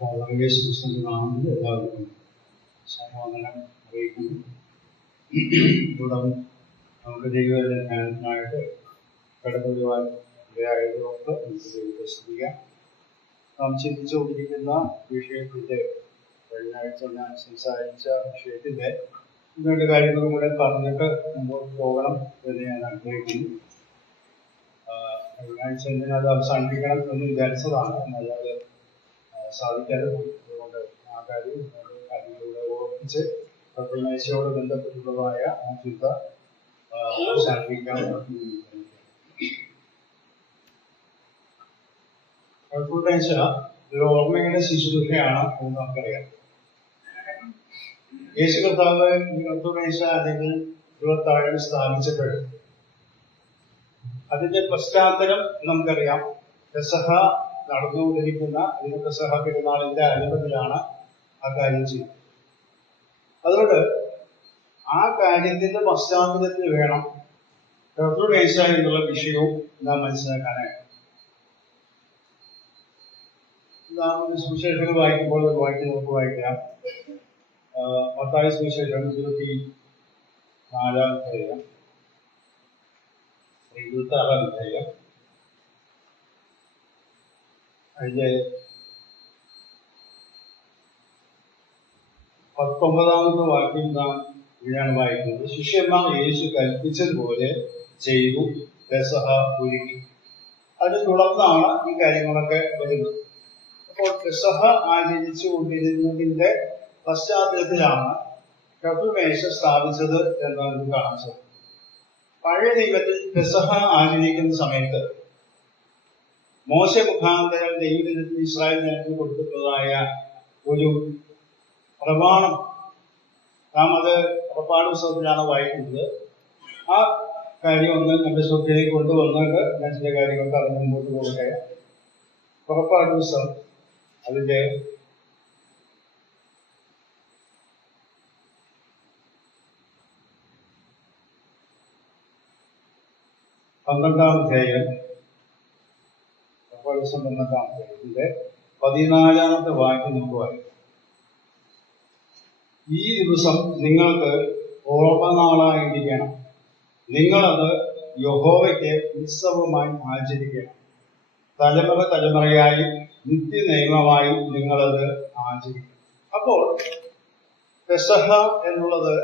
നാമത്തിൽ എല്ലാവർക്കും സമാധാനം അറിയിക്കുന്നു. തുടർന്ന് നമുക്ക് ദൈവജ്ഞാനത്തിനായിട്ട് കടന്നുവരുവാൻ ഇടയായതുകൊണ്ട് നമുക്ക് ദൈവത്തെ സ്തുതിക്കാം. നാം ചിന്തിച്ചുകൊണ്ടിരിക്കുന്ന വിഷയത്തിൻ്റെ കഴിഞ്ഞ ആഴ്ച ഞാൻ സംസാരിച്ച വിഷയത്തിൻ്റെ ഇങ്ങോട്ട് കാര്യങ്ങളും കൂടെ പറഞ്ഞിട്ട് മുമ്പോട്ട് പോകണം എന്ന് ഞാൻ ആഗ്രഹിക്കുന്നു. കഴിഞ്ഞ ആഴ്ച അത് അവസാനിപ്പിക്കണം എന്ന് വിചാരിച്ചതാണ്, എന്നാൽ അത് സാധിക്കാതെ പോയി. അതുകൊണ്ട് ആ കാര്യങ്ങളിലൂടെ ഓർപ്പിച്ച് പ്രത്യേകതയോട് ബന്ധപ്പെട്ടുള്ളതായ ആ ചിന്ത അവസാനിപ്പിക്കാൻ ഒരു ഓർമ്മയുടെ ശുശ്രൂഷയാണ് എന്ന് നമുക്കറിയാം. യേശു കർത്താവ് അല്ലെങ്കിൽ ഇരുപത്താഴം സ്ഥാപിച്ചപ്പോൾ അതിന്റെ പശ്ചാത്തലം നമുക്കറിയാം. പെസഹ നടന്നുകൊണ്ടിരിക്കുന്ന പെസഹ പെരുന്നാളിന്റെ അനുബന്ധത്തിലാണ് ആ കാര്യം ചെയ്യുന്നത്. അതുകൊണ്ട് ആ കാര്യത്തിന്റെ പശ്ചാത്തലത്തിൽ വേണം കർത്തൃമേശ എന്നുള്ള വിഷയവും നാം മനസ്സിലാക്കാനായിട്ട്. നാം സുവിശേഷങ്ങൾ വായിക്കുമ്പോൾ നമുക്ക് വായിക്കാം. മത്തായി സുവിശേഷം 24-ാം അധ്യായം, 26-ാം അധ്യായം, അതിന്റെ 19-ാമത്തെ വാക്യം നാം ഇങ്ങനെയാണ് വായിക്കുന്നത്: ശിഷ്യന്മാർ യേശു കൽപ്പിച്ചതുപോലെ ചെയ്തു, പെസഹ ഒരുക്കി. അതിനെ തുടർന്നാണ് ഈ കാര്യങ്ങളൊക്കെ വരുന്നത്. അപ്പോൾ പെസഹ ആചരിച്ചു കൊണ്ടിരുന്നതിന്റെ പശ്ചാത്തലത്തിലാണ് കർത്തൃമേശ സ്ഥാപിച്ചത് എന്ന് നമുക്ക് കാണാൻ സാധിക്കും. പഴയ നിയമത്തിൽ പെസഹ ആചരിക്കുന്ന സമയത്ത് മോശ മുഖാന്തരം ദൈവജനത്തിന് ഇസ്രായേൽ ജനത്തിന് കൊടുത്തിട്ടുള്ളതായ ഒരു പ്രമാണം, നാം അത് പുറപ്പാട് പുസ്തകത്തിലാണ് വായിക്കുന്നത്. ആ കാര്യം ഒന്ന് നമ്മുടെ ശ്രദ്ധയിലേക്ക് കൊണ്ടുവന്നിട്ട് ഞാൻ ചില കാര്യങ്ങൾക്ക് അതിന് മുമ്പോട്ട് പോകട്ടെ. പുറപ്പാട് പുസ്തകം അതിന്റെ 12-ാം അധ്യായം, പുറപ്പാട് പുസ്തകം 12-ാം അധ്യായത്തിന്റെ 14-ാമത്തെ വാക്യം നമുക്ക് വായിക്കാം. ഈ ദിവസം നിങ്ങൾക്ക് ഓർമ്മനാളായിരിക്കണം, നിങ്ങളത് യഹോവയ്ക്ക് ഉത്സവമായി ആചരിക്കണം. തലമുറ തലമുറയായി നിത്യനിയമമായി നിങ്ങളത് ആചരിക്കണം. അപ്പോൾ പെസഹ എന്നുള്ളത്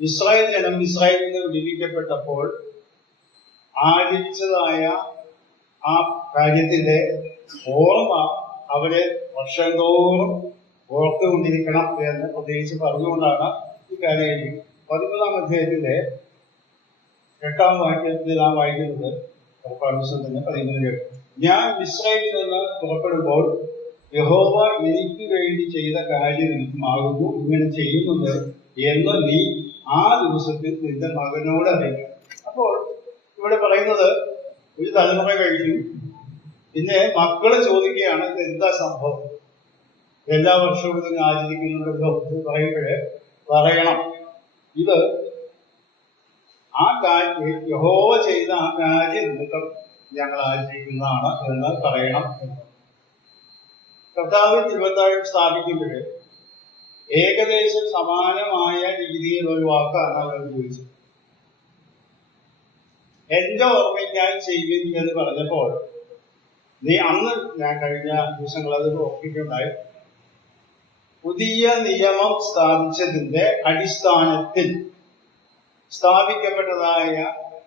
ഇസ്രായേൽ ജനം ഇസ്രായേലിൽ നിന്ന് വിടുവിക്കപ്പെട്ടപ്പോൾ ആചരിച്ചതായ ആ കാര്യത്തിന്റെ ഓർമ്മ അവരെ വർഷം തോറും ഓർത്തുകൊണ്ടിരിക്കണം എന്ന് പ്രത്യേകിച്ച് പറഞ്ഞുകൊണ്ടാണ് ഈ കാര്യം. 13-ാം അധ്യായത്തിന്റെ 8-ാം വാക്യത്തിൽ നാം വായിക്കുന്നത് പുറപ്പാട് പുസ്തകത്തിന്റെ 13-ാം: ഞാൻ ഇസ്രായേലിൽ നിന്ന് പുറപ്പെടുമ്പോൾ യഹോവ എനിക്ക് വേണ്ടി ചെയ്ത കാര്യമാകുന്നു ഇങ്ങനെ ചെയ്യുന്നത് എന്ന് നീ ആ ദിവസത്തിൽ നിന്റെ മകനോട് അറിയിക്കണം. അപ്പോൾ ഇവിടെ പറയുന്നത് ഒരു തലമുറ കഴിഞ്ഞു, പിന്നെ മക്കള് ചോദിക്കുകയാണ് ഇത് എന്താ സംഭവം, എല്ലാ വർഷവും ഇതിനെ ആചരിക്കുന്നുണ്ടല്ലോ എന്ന് പറയണം. ഇത് ആ കാര്യം യഹോവ ചെയ്ത ആ കാര്യം നിമിത്തം ഞങ്ങൾ ആചരിക്കുന്നതാണ് എന്ന് പറയണം എന്ന്. കർത്താവ് തിരുവത്താഴം സ്ഥാപിക്കുമ്പോൾ ഏകദേശം സമാനമായ രീതിയിൽ ഒരു വാക്കാണ് അവർ ഉപയോഗിച്ചത്. എന്റെ ഓർമ്മയ്ക്കായി ചെയ്യുവിൻ എന്ന് പറഞ്ഞപ്പോൾ നീ അന്ന് ഞാൻ കഴിഞ്ഞ ദിവസങ്ങൾ അത് ഓർമ്മിക്കുണ്ടായി. പുതിയ നിയമം സ്ഥാപിച്ചതിന്റെ അടിസ്ഥാനത്തിൽ സ്ഥാപിക്കപ്പെട്ടതായ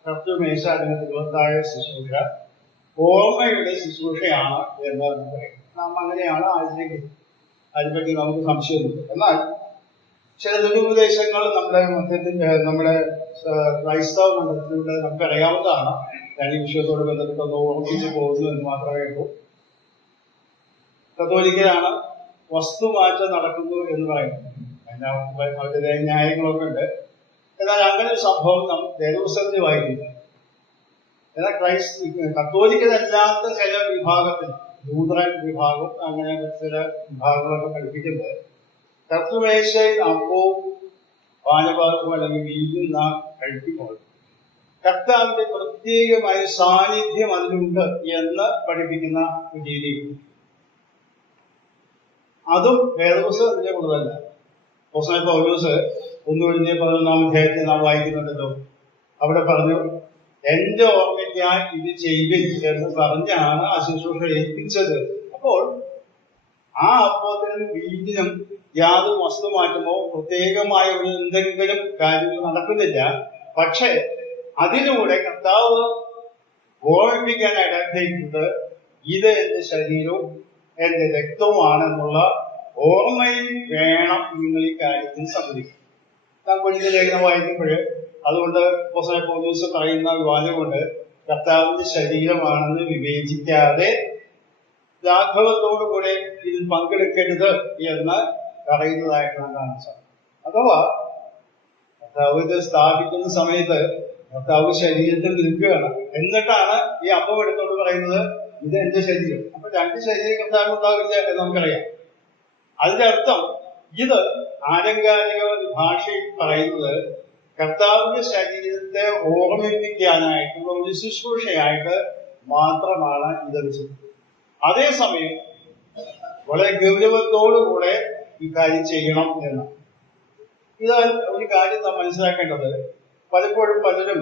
കർത്തൃമേശ തിരുവത്താഴ ശുശ്രൂഷ ഓർമ്മയുടെ ശുശ്രൂഷയാണ് എന്ന് പറയും. നാം അങ്ങനെയാണ് ആചരിക്കുന്നത്. അതിനെപ്പറ്റി നമുക്ക് സംശയമൊന്നുമില്ല. എന്നാൽ ചില ദുരുപദേശങ്ങൾ നമ്മുടെ നമ്മുടെ ക്രൈസ്തവ മതത്തിലൂടെ നമുക്കറിയാവുന്നതാണ്. ഞാൻ ഈ വിഷയത്തോട് ബന്ധപ്പെട്ടൊന്ന് ഓർമ്മിച്ച് പോകുന്നു എന്ന് മാത്രമേ ഉള്ളൂ. കത്തോലിക്കലാണ് വസ്തുമാറ്റം നടക്കുന്നു എന്ന് പറയുന്നത്. അതിൻ്റെ ന്യായങ്ങളൊക്കെ ഉണ്ട്. എന്നാൽ അങ്ങനെ ഒരു സംഭവം നാം വേദപുസ്തകത്തിൽ വായിക്കുന്നു. എന്നാൽ കത്തോലിക്കതല്ലാത്ത ചില വിഭാഗത്തിൽ, ലൂത്രൻ വിഭാഗം, അങ്ങനെ ചില വിഭാഗങ്ങളൊക്കെ പഠിപ്പിക്കുന്നത് കർത്തൃമേശയിൽ അപ്പവും പാനപാത്രവും അല്ലെങ്കിൽ വീഞ്ഞും നാം കഴിക്കുമ്പോൾ കർത്താവിന്റെ പ്രത്യേകമായ സാന്നിധ്യം അതിലുണ്ട് എന്ന് പഠിപ്പിക്കുന്ന ഒരു രീതി. അതും വേദപുസ്തകത്തിന്റെ കൂടുതലല്ല. അപ്പോസ്തലനായ പൗലോസ് 1 കൊരിന്ത്യർ 11-ാം അധ്യായത്തിൽ നാം വായിക്കുന്നുണ്ടല്ലോ, അവിടെ പറഞ്ഞു, എന്റെ ഓർമ്മയ്ക്കായി ഇത് ചെയ്യുവിൻ എന്ന് പറഞ്ഞാണ് ആ ശുശ്രൂഷ ഏൽപ്പിച്ചത്. അപ്പോൾ ആ അപ്പത്തിനും വീഞ്ഞിനും യാതൊരു വസ്തുമാറ്റമോ പ്രത്യേകമായ ഒരു എന്തെങ്കിലും കാര്യങ്ങൾ നടക്കുന്നില്ല. പക്ഷേ അതിലൂടെ കർത്താവ് ഓർമ്മിപ്പിക്കാനായിട്ട് ആഗ്രഹിക്കുന്നത് ഇത് എന്റെ ശരീരവും എന്റെ രക്തവുമാണെന്നുള്ള ഓർമ്മയിൽ വേണം നിങ്ങൾ ഈ കാര്യത്തിൽ സംബന്ധിക്കും. നാം കൊരിന്ത്യർ ലേഖനം വായിക്കുമ്പോൾ അതുകൊണ്ട് അപ്പോസ്തലനായ പൗലോസ് പറയുന്ന വാചകമുണ്ട്, കർത്താവിന്റെ ശരീരമാണെന്ന് വിവേചിക്കാതെ ലാഘവത്തോടുകൂടെ ഇതിൽ പങ്കെടുക്കരുത് എന്ന് പറയുന്നതായിട്ട് നാം കാണാൻ സാധിക്കും. അഥവാ കർത്താവ് ഇത് സ്ഥാപിക്കുന്ന സമയത്ത് കർത്താവ് ശരീരത്തിൽ നിൽക്കുകയാണ്. എന്നിട്ടാണ് ഈ അപ്പം എടുത്തോണ്ട് പറയുന്നത് ഇത് എന്റെ ശരീരം. അപ്പൊ 2 ശരീരം കർത്താവ് ഉണ്ടാവില്ല എന്ന് നമുക്കറിയാം. അതിന്റെ അർത്ഥം ഇത് ആലങ്കാരിക ഭാഷയിൽ പറയുന്നത് കർത്താവിന്റെ ശരീരത്തെ ഓർമ്മിപ്പിക്കാനായിട്ടുള്ള ഒരു ശുശ്രൂഷയായിട്ട് മാത്രമാണ് ഇത് വെച്ചത്. അതേസമയം വളരെ ഗൗരവത്തോടുകൂടെ ഈ കാര്യം ചെയ്യണം എന്ന്. ഇത് ഒരു കാര്യം നാം മനസ്സിലാക്കേണ്ടത്, പലപ്പോഴും പലരും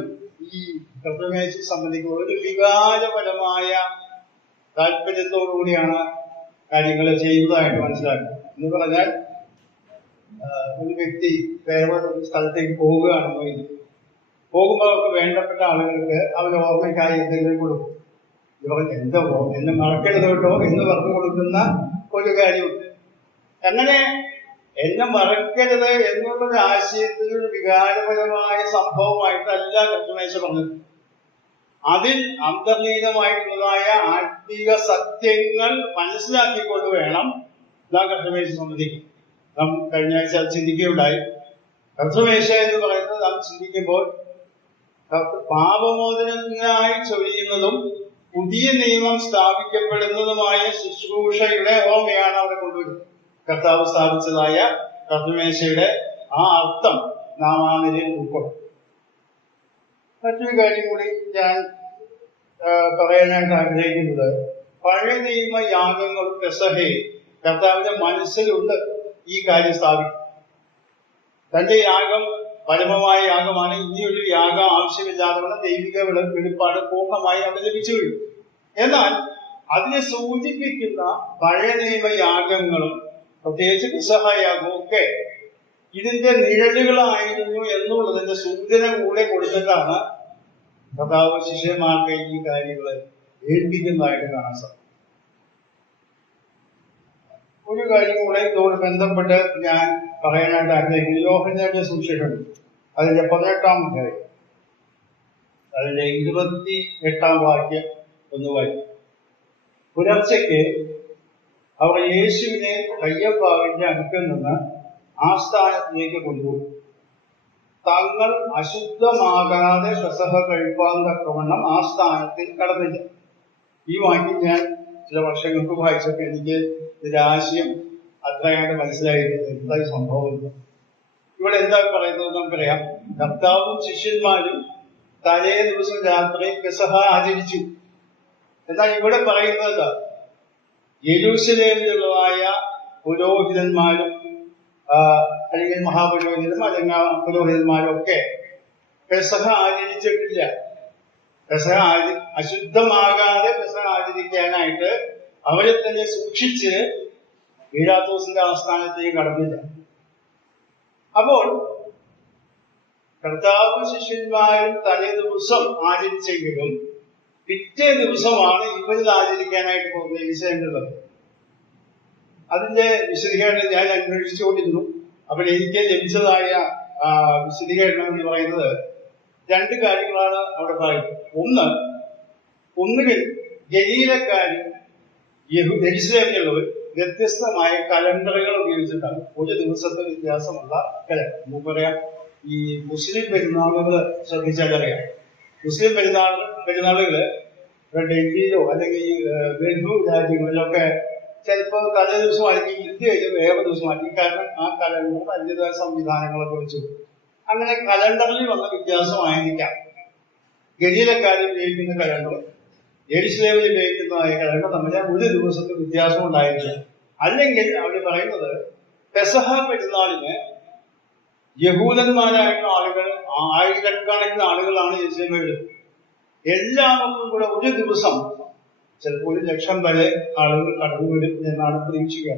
ഈ കർത്തൃമേശയെ സംബന്ധിക്കുന്ന ഒരു വികാരപരമായ താല്പര്യത്തോടുകൂടിയാണ് കാര്യങ്ങൾ ചെയ്യുന്നതായിട്ട് മനസ്സിലാക്കുന്നത്. എന്ന് പറഞ്ഞാൽ ഒരു വ്യക്തി വേറെ ഒരു സ്ഥലത്തേക്ക് പോവുകയാണെന്ന് പോകുമ്പോൾ അവർക്ക് വേണ്ടപ്പെട്ട ആളുകൾക്ക് അവർ ഓർമ്മയ്ക്കായി എന്തെങ്കിലും കൊടുക്കും. ഇവർ എന്തോ എന്നെ മറക്കരുത് കേട്ടോ എന്ന് പറഞ്ഞു കൊടുക്കുന്ന ഒരു കാര്യമുണ്ട്. അങ്ങനെ എന്നെ മറക്കരുത് എന്നുള്ളൊരു ആശയത്തിൽ ഒരു വികാരപരമായ സംഭവമായിട്ടല്ല കർത്തൃമേശ പറഞ്ഞത്. അതിൽ അന്തർലീനമായിട്ടുള്ളതായ ആത്മീക സത്യങ്ങൾ മനസ്സിലാക്കിക്കൊണ്ട് വേണം നാം കർത്തൃമേശ സംബന്ധിക്കും. നാം കഴിഞ്ഞ ആഴ്ച അത് ചിന്തിക്കുകയുണ്ടായി. കർത്തൃമേശ എന്ന് പറയുന്നത് നാം ചിന്തിക്കുമ്പോൾ പാപമോചനത്തിനായി ചൊരിയുന്നതും പുതിയ നിയമം സ്ഥാപിക്കപ്പെടുന്നതുമായ ശുശ്രൂഷയുടെ ഓർമ്മയാണ് അവിടെ കൊണ്ടുവരുന്നത്. കർത്താവ് സ്ഥാപിച്ചതായ കർത്തൃമേശയുടെ ആ അർത്ഥം നാം ആ നിലയിൽ ഉൾക്കൊള്ളും. മറ്റൊരു കാര്യം കൂടി ഞാൻ പറയാനായിട്ട് ആഗ്രഹിക്കുന്നത്, പഴയ നിയമ യാഗങ്ങളും പെസഹയും കർത്താവിന്റെ മനസ്സിലുണ്ട് ഈ കാര്യം സ്ഥാപിക്കും. തന്റെ യാഗം പരമമായ യാഗമാണ്. ഇനിയൊരു യാഗം ആവശ്യമില്ലാതെ ദൈവിക വെളിപ്പാട് പൂർണ്ണമായി അവിടെ ലഭിച്ചു കഴിഞ്ഞു. എന്നാൽ അതിനെ സൂചിപ്പിക്കുന്ന പഴയ നിയമ യാഗങ്ങളും പ്രത്യേകിച്ച് പെസഹ യാഗവും ഒക്കെ ഇതിന്റെ നിഴലുകളായിരുന്നു എന്നുള്ളതിന്റെ സൂചന കൂടെ കൊടുത്തിട്ടാണ് കർത്താവ് ശിഷ്യന്മാർക്ക് ഈ കാര്യങ്ങളെ ഏൽപ്പിക്കുന്നതായിട്ട് കാണാൻ സാധിക്കും. ഒരു കാര്യം കൂടെ ഇതോട് ബന്ധപ്പെട്ട് ഞാൻ പറയാനായിട്ട് ആഗ്രഹിക്കുന്നു. യോഹന്നാന്റെ സുവിശേഷം അതിന്റെ 18-ാം അധ്യായം അതിന്റെ 28-ാം വാക്യം ഒന്ന് വായിക്കും. പുലർച്ചയ്ക്ക് അവർ യേശുവിനെ കയ്യപ്പാവിന്റെ അടുക്കൽ നിന്ന് ആസ്ഥാനത്തിലേക്ക് കൊണ്ടുപോയി. തങ്ങൾ അശുദ്ധമാകാതെ പെസഹ കഴിപ്പാൻ തക്കവണ്ണം ആസ്ഥാനത്തിൽ കടന്നില്ല. ഈ വാക്യം ഞാൻ ചില വർഷങ്ങൾക്ക് വായിച്ചപ്പോൾ എനിക്ക് ഇതിന്റെ ആശയം അത്രയായിട്ട് മനസ്സിലായിരുന്നു. എന്തായി സംഭവം ഇവിടെ എന്താ പറയുന്നത് നമുക്കറിയാം. കർത്താവും ശിഷ്യന്മാരും തലേ ദിവസം രാത്രി പെസഹ ആചരിച്ചു. എന്നാൽ ഇവിടെ പറയുന്നത് യെരൂശലേമിലുള്ളതായ പുരോഹിതന്മാരും അല്ലെങ്കിൽ മഹാപുരോഹിതരും അല്ലെങ്കിൽ പുരോഹിതന്മാരും ഒക്കെ പെസഹ ആചരിച്ചിട്ടില്ല. പെസഹ അശുദ്ധമാകാതെ പെസഹ ആചരിക്കാനായിട്ട് അവരെ തന്നെ സൂക്ഷിച്ച് പീലാത്തോസിന്റെ ആസ്ഥാനത്തേക്ക് കടന്നില്ല. അപ്പോൾ കർത്താവ് ശിഷ്യന്മാരും തലേ ദിവസം ആചരിച്ചെങ്കിലും പിറ്റേ ദിവസമാണ് ഇവരിൽ ആചരിക്കാനായിട്ട് പോകുന്നത് യെരൂശലേമിലുള്ളത്. അതിന്റെ വിശദീകരണം ഞാൻ അന്വേഷിച്ചുകൊണ്ടിരുന്നു. അപ്പോൾ എനിക്ക് ലഭിച്ചതായ വിശദീകരണം എന്ന് പറയുന്നത് 2 കാര്യങ്ങളാണ് അവിടെ പറയുന്നത്. ഒന്നുകിൽ ഗലീലക്കാരും യെരൂശലേമിലുള്ളവർ വ്യത്യസ്തമായ കലണ്ടറുകൾ ഉപയോഗിച്ചിട്ടാണ് ഒരു ദിവസത്തെ വ്യത്യാസമുള്ള കലണ്ടർ. നമുക്കറിയാം, ഈ മുസ്ലിം പെരുന്നാളുകൾ ശ്രദ്ധിച്ചാലറിയാം. മുസ്ലിം പെരുന്നാളുകള് ഡൽഹിയിലോ അല്ലെങ്കിൽ ഗൾഫ് രാജ്യങ്ങളിലൊക്കെ ചിലപ്പോൾ തലേ ദിവസമായിരിക്കും, ഇന്ത്യ കഴിഞ്ഞ് വേറെ ദിവസമായിരിക്കും. കാരണം ആ കലണ്ടർ അതിൻ്റെതായ സംവിധാനങ്ങളൊക്കെ വെച്ചു. അങ്ങനെ കലണ്ടറിൽ വന്ന വ്യത്യാസമായിരിക്കാം ഗലീലക്കാരിൽ ഉപയോഗിക്കുന്ന കലണ്ടർ യെരൂശലേമിൽ ഉപയോഗിക്കുന്നതായ കലണ്ടർ തമ്മിൽ ഒരു ദിവസത്തെ വ്യത്യാസം ഉണ്ടായിരിക്കും. അല്ലെങ്കിൽ അവർ പറയുന്നത് പെസഹ പെരുന്നാളിന് യഹൂദന്മാരായിട്ടുള്ള ആളുകൾ, ആയിരക്കണക്കിന് ആളുകളാണ് യെരുശലേമിൽ. എല്ലാവർക്കും കൂടെ ഒരു ദിവസം ചിലപ്പോൾ 1,00,000 വരെ ആളുകൾ കടന്നു വരും എന്നാണ് പ്രതീക്ഷിക്കുക.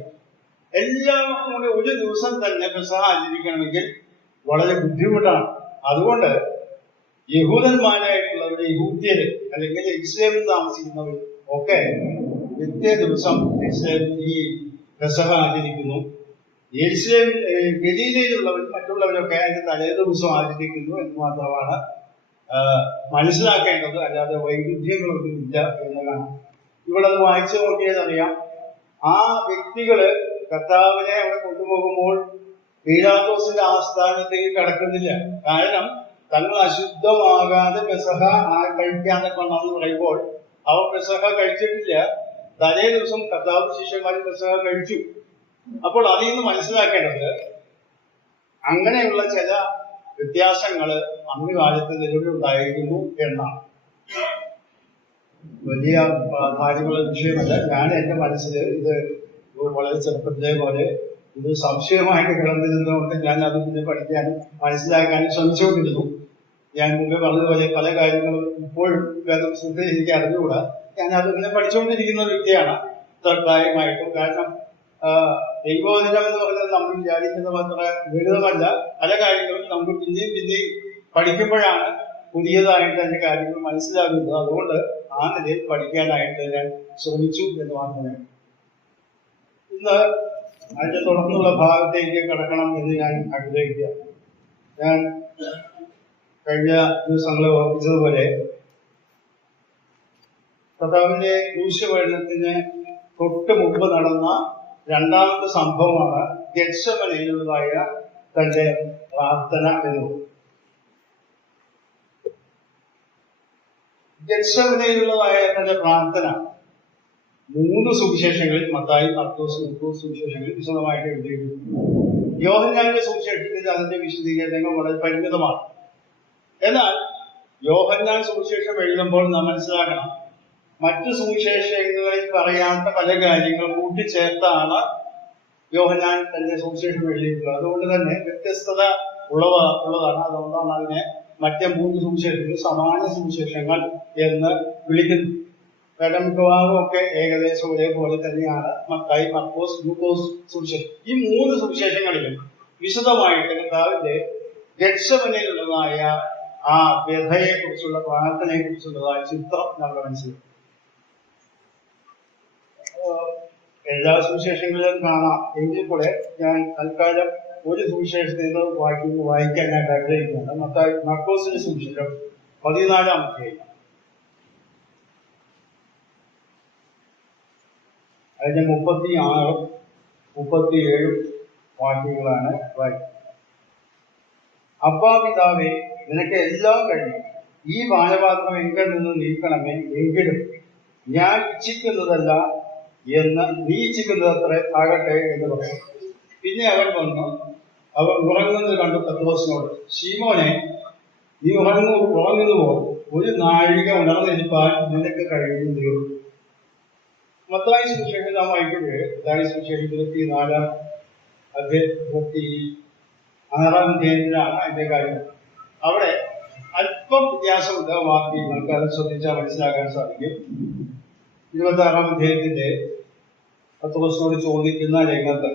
എല്ലാവർക്കും കൂടെ ഒരു ദിവസം തന്നെ പെസഹ ആചരിക്കണമെങ്കിൽ വളരെ ബുദ്ധിമുട്ടാണ്. അതുകൊണ്ട് യഹൂദന്മാരായിട്ടുള്ളവർ, യഹൂദ്യര് അല്ലെങ്കിൽ യെരുശലേമിൽ താമസിക്കുന്നവർ ഒക്കെ പിറ്റേ ദിവസം ഈ പെസഹ ആചരിക്കുന്നു. ഗലീലയിലുള്ളവർ, മറ്റുള്ളവരൊക്കെ അതിന്റെ തലേ ദിവസം ആചരിക്കുന്നു എന്ന് മാത്രമാണ് മനസ്സിലാക്കേണ്ടത്. അല്ലാതെ വൈരുദ്ധ്യങ്ങളൊന്നും ഇല്ല എന്നതാണ്. ഇവിടെ അത് വായിച്ചു നോക്കിയാൽ അറിയാം. ആ വ്യക്തികള് കർത്താവിനെ അവിടെ കൊണ്ടുപോകുമ്പോൾ പീലാത്തോസിന്റെ ആസ്ഥാനത്തേക്ക് കടക്കുന്നില്ല. കാരണം തങ്ങൾ അശുദ്ധമാകാതെ പെസഹ കഴിക്കാതെ കൊണ്ടാണെന്ന് പറയുമ്പോൾ അവർ പെസഹ കഴിച്ചിട്ടില്ല. തലേ ദിവസം കർത്താവ് ശിഷ്യന്മാർ പെസഹ കഴിച്ചു. അപ്പോൾ അതിൽ നിന്ന് മനസ്സിലാക്കേണ്ടത് അങ്ങനെയുള്ള ചില വ്യത്യാസങ്ങള് അന്ന് കാലത്ത് നിലവിലുണ്ടായിരുന്നു എന്നാണ്. വലിയ പ്രാധാന്യമുള്ള വിഷയമല്ല. ഞാൻ എന്റെ മനസ്സിൽ ഇത് വളരെ ചെറുപ്പത്തിലെ പോലെ ഇത് സംശയമായിട്ട് കിടന്നിരുന്നതുകൊണ്ട് ഞാൻ അത് പിന്നെ പഠിക്കാനും മനസ്സിലാക്കാനും ശ്രമിച്ചുകൊണ്ടിരുന്നു. ഞാൻ മുമ്പേ പറഞ്ഞതുപോലെ പല കാര്യങ്ങളും ഇപ്പോഴും വേദപുസ്തകത്തിൽ എനിക്ക് അറിഞ്ഞുകൂടാ. ഞാൻ അതിങ്ങനെ പഠിച്ചുകൊണ്ടിരിക്കുന്ന ഒരു വ്യക്തിയാണ് പ്രായമായിട്ടും. കാരണം ദൈവവചനം എന്ന് പറയുന്നത് നമ്മൾ വിചാരിക്കുന്ന അത്ര ലളിതമല്ല. പല കാര്യങ്ങളും നമുക്ക് പിന്നെയും പഠിക്കുമ്പോഴാണ് പുതിയതായിട്ട് അതിന്റെ കാര്യങ്ങൾ മനസ്സിലാകുന്നത്. അതുകൊണ്ട് ആ നിലയിൽ പഠിക്കാനായിട്ട് ഞാൻ ശ്രമിച്ചു എന്ന് മാത്രമേ. ഇന്ന് അതിന്റെ തുടർന്നുള്ള ഭാഗത്തേക്ക് കടക്കണം എന്ന് ഞാൻ ആഗ്രഹിക്കുക. ഞാൻ കഴിഞ്ഞ ദിവസങ്ങൾ ഓർപ്പിച്ചതുപോലെ കർത്താവിന്റെ ക്രൂശുമരണത്തിന് തൊട്ട് മുമ്പ് നടന്ന രണ്ടാമത്തെ സംഭവമാണ് ഗെത്സമനയിലുള്ളതായ തന്റെ പ്രാർത്ഥന എന്നുള്ളത്. ഗെത്സമനയിലുള്ളതായ തന്റെ പ്രാർത്ഥന 3 സുവിശേഷങ്ങളിൽ, മത്തായി, മർക്കോസ്, ലൂക്കോസ് സുവിശേഷങ്ങളിൽ വിശദമായിട്ട് എഴുതിയിരിക്കുന്നു. യോഹന്നാന്റെ സുവിശേഷത്തിൽ അതിന്റെ വിശദീകരണങ്ങൾ വളരെ പരിമിതമാണ്. എന്നാൽ യോഹന്നാൻ സുവിശേഷം എഴുതുമ്പോൾ നാം മനസ്സിലാക്കണം, മറ്റു സുവിശേഷങ്ങളിൽ പറയാത്ത പല കാര്യങ്ങൾ കൂട്ടിച്ചേർത്താണ് യോഹന്നാൻ തന്റെ സുവിശേഷം എഴുതിയിട്ടുള്ളത്. അതുകൊണ്ട് തന്നെ വ്യത്യസ്തത ഉള്ളതാണ്. അതുകൊണ്ടാണ് അതിനെ മറ്റേ 3 സുവിശേഷങ്ങൾ സമാന സുവിശേഷങ്ങൾ എന്ന് വിളിക്കുന്നു. കാരണം മിക്കവാറും ഒക്കെ ഏകദേശം ഒരേപോലെ തന്നെയാണ് മത്തായി, മർക്കോസ്, ലൂക്കോസ് സുവിശേഷം. ഈ 3 സുവിശേഷങ്ങളിലും വിശദമായിട്ട് കർത്താവിന്റെ ഗെത്സമനയിലുള്ളതായ ആ വ്യഥയെ കുറിച്ചുള്ള, പ്രാർത്ഥനയെ കുറിച്ചുള്ളതായ ചിത്രം നമ്മൾ മനസ്സിലാക്കും. എല്ലാ സുവിശേഷങ്ങളിലും കാണാം. എങ്കിൽ കൂടെ ഞാൻ തൽക്കാലം ഒരു സുവിശേഷത്തിൽ നിന്ന് വായിക്കാനായിട്ട് ആഗ്രഹിക്കുന്നുണ്ട്. മത്തായി, മർക്കോസിന്റെ സുവിശേഷം 14-ാം അധ്യായം അതിന്റെ 36, 37 വാക്യങ്ങളാണ് വായിക്കുന്നത്. അപ്പാ പിതാവേ, നിനക്ക് എല്ലാം കഴിഞ്ഞു. ഈ പാനപാത്രം എങ്കിൽ നിന്ന് നീക്കണമേ. എങ്കിലും ഞാൻ ഇച്ഛിക്കുന്നതല്ല എന്ന് നീ ഇച്ഛിക്കുന്നതത്ര ആകട്ടെ എന്ന് പറയും. പിന്നെ അവൻ വന്നു ഉറങ്ങുന്നത് കണ്ടു പത്രോസിനോട്, ശീമോനെ, നീ ഉറങ്ങുന്നുവോ? ഒരു നാഴിക ഉണർന്നിരിപ്പാൻ നിനക്ക് കഴിയുന്നില്ലയോ? മത്തായി സുവിശേഷം നാം വായിക്കുമ്പോൾ മത്തായി സുവിശേഷം 24-ാം അധ്യായം 26-ാം അധ്യായത്തിലാണ് അതിന്റെ കാര്യം. അവിടെ അല്പം വ്യത്യാസമുണ്ട് വാക്യങ്ങൾക്ക്. അത് ശ്രദ്ധിച്ചാൽ മനസ്സിലാക്കാൻ സാധിക്കും. 26-ാം അധ്യായത്തിന്റെ പത്രോസിനോട് ചോദിക്കുന്ന രംഗത്ത്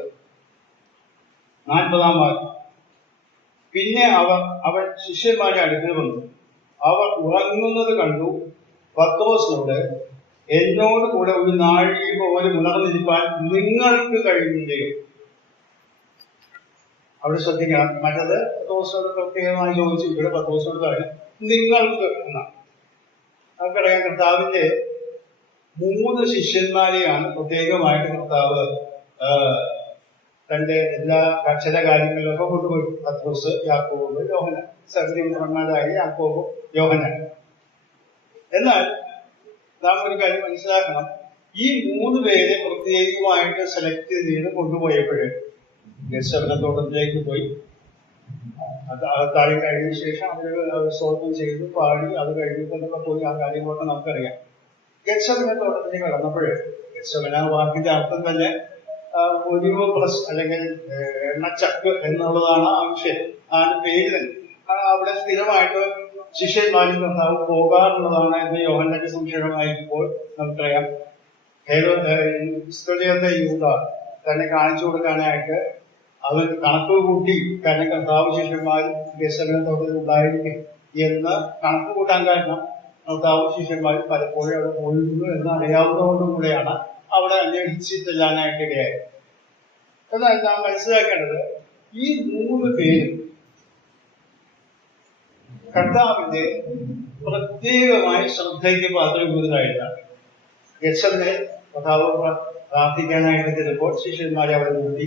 40-ാം വാക്യം, പിന്നെ അവൻ ശിഷ്യന്മാരെ അടുക്കൽ വന്നു. അവർ ഉറങ്ങുന്നത് കണ്ടു പത്രോസിനോട്, എന്നോട് കൂടെ ഒരു നാഴിക പോലും ഉണർന്നിരിക്കാൻ നിങ്ങൾക്ക് കഴിയുന്നില്ലയോ? അവിടെ ശ്രദ്ധിക്കണം. മറ്റത് പത്രോസിനോട് പ്രത്യേകമായി ചോദിച്ചു. ഇവിടെ പത്രോസിനോട് പറയും നിങ്ങൾക്ക് എന്നാണ്. നമുക്കറിയാം, കർത്താവിന്റെ 3 ശിഷ്യന്മാരെയാണ് പ്രത്യേകമായിട്ട് കർത്താവ് തന്റെ എല്ലാ ചില കാര്യങ്ങളിലൊക്കെ കൊണ്ടുപോയി. പത്രോസ്, യാക്കോബ്, യോഹന്നാൻ. സഹോദരന്മാരായ യാക്കോബ്, യോഹന്നാൻ. എന്നാൽ നാം ഒരു കാര്യം മനസ്സിലാക്കണം, ഈ 3 പേരെ പ്രത്യേകമായിട്ട് സെലക്ട് ചെയ്ത് കൊണ്ടുപോയപ്പോഴേ ഗെത്സമനത്തോട്ടത്തിലേക്ക് പോയി. അത്താഴം കഴിഞ്ഞ ശേഷം അവർ സ്തോത്രം ചെയ്തു, പാടി, അത് കഴിഞ്ഞിട്ടൊക്കെ പോയി. ആ കാര്യങ്ങളൊക്കെ നമുക്കറിയാം. ഗെത്സമനത്തോട്ടത്തിലേക്ക് കടന്നപ്പോഴേ, ഗെത്സമന വാക്കിന്റെ അർത്ഥം തന്നെ ഒലിവ് പ്രസ് അല്ലെങ്കിൽ എണ്ണച്ചക്ക് എന്നുള്ളതാണ് ആ വിഷയം, ആ പേര് തന്നെ. അവിടെ സ്ഥിരമായിട്ട് ശിഷ്യന്മാരും കർത്താവ് പോകാറുള്ളതാണ് എന്ന് യോഹന്നാന്റെ സുവിശേഷമായിരിക്കുമ്പോൾ നമുക്കറിയാം. ഇസ്കറിയോത്തെ യൂദ തന്നെ കാണിച്ചു കൊടുക്കാനായിട്ട് അവർ കണക്ക് കൂട്ടി, കാരണം കർത്താവ് ശിഷ്യന്മാരും ഗെത്സമനത്തോട്ടത്തിൽ ഉണ്ടായിരിക്കും എന്ന് കണക്ക് കൂട്ടാൻ കാരണം കർത്താവ് ശിഷ്യന്മാരും പലപ്പോഴും അവിടെ പോയിരുന്നു എന്ന് അറിയാവുന്നതുകൊണ്ടും കൂടെയാണ് അവിടെ അന്വേഷിച്ച് ചെല്ലാനായിട്ട് ഇടയായത്. എന്നാൽ നാം മനസ്സിലാക്കേണ്ടത് ഈ 3 പേരും കർത്താവിന്റെ പ്രത്യേകമായി ശ്രദ്ധയ്ക്ക് പാത്രഭൂതരായിട്ടാണ്. ഗെത്സമനെ കർത്താവ് പ്രാർത്ഥിക്കാനായിട്ട് ചിലപ്പോൾ ശിഷ്യന്മാരെ അവിടെ കൂട്ടി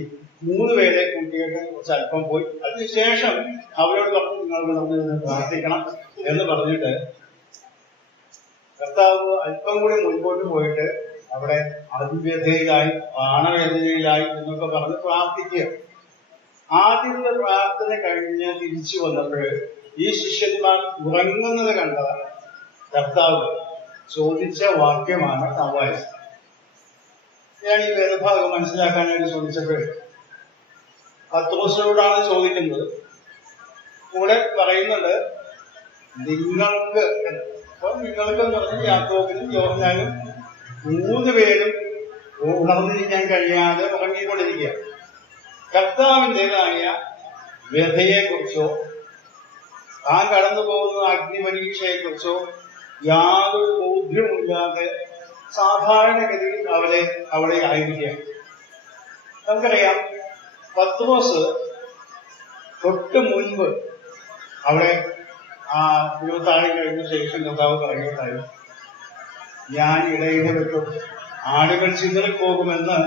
3 പേരെ കൂട്ടിയിട്ട് കുറച്ച് അല്പം പോയി. അതിനുശേഷം അവരോട് പറഞ്ഞു, നിങ്ങൾക്ക് നമ്മൾ പ്രാർത്ഥിക്കണം എന്ന് പറഞ്ഞിട്ട് കർത്താവ് അല്പം കൂടി മുൻപോട്ട് പോയിട്ട് അവിടെ അതിവ്യഥയിലായി, പ്രാണവേദനയിലായി എന്നൊക്കെ പറഞ്ഞ് പ്രാർത്ഥിക്കുക. ആദ്യത്തെ പ്രാർത്ഥന കഴിഞ്ഞ് തിരിച്ചു വന്നപ്പോൾ ഈ ശിഷ്യന്മാർ ഉറങ്ങുന്നത് കണ്ട കർത്താവ് ചോദിച്ച വാക്യമാണ് നാം വായിച്ചത്. ഞാൻ ഈ വേദഭാഗം മനസ്സിലാക്കാനായിട്ട് ചോദിച്ചപ്പോൾ പത്രോസിനോടാണ് ചോദിക്കുന്നത്. കൂടെ പറയുന്നുണ്ട് നിങ്ങൾക്ക്. അപ്പൊ നിങ്ങൾക്കെന്ന് പറഞ്ഞ് യാക്കോബിനും യോഹന്നാനും 3 പേരും ഉണർന്നിരിക്കാൻ കഴിയാതെ ഉറങ്ങിക്കൊണ്ടിരിക്കുക. കർത്താവിൻ്റെതായ വ്യഥയെക്കുറിച്ചോ താൻ കടന്നു പോകുന്ന അഗ്നിപരീക്ഷയെക്കുറിച്ചോ യാതൊരു ബോധ്യമില്ലാതെ സാധാരണഗതിയിൽ അവിടെ ആയിരിക്കുക. നമുക്കറിയാം, പത്രോസ് തൊട്ട് മുൻപ് അവിടെ ആ ഇരുപത്താഴി കഴിഞ്ഞ ശേഷം കർത്താവ് പറയുകയുണ്ടായി, ഞാൻ ഇടയിലെ വെക്കും ആടുകൾ ചിതറിപ്പോകുമെന്ന്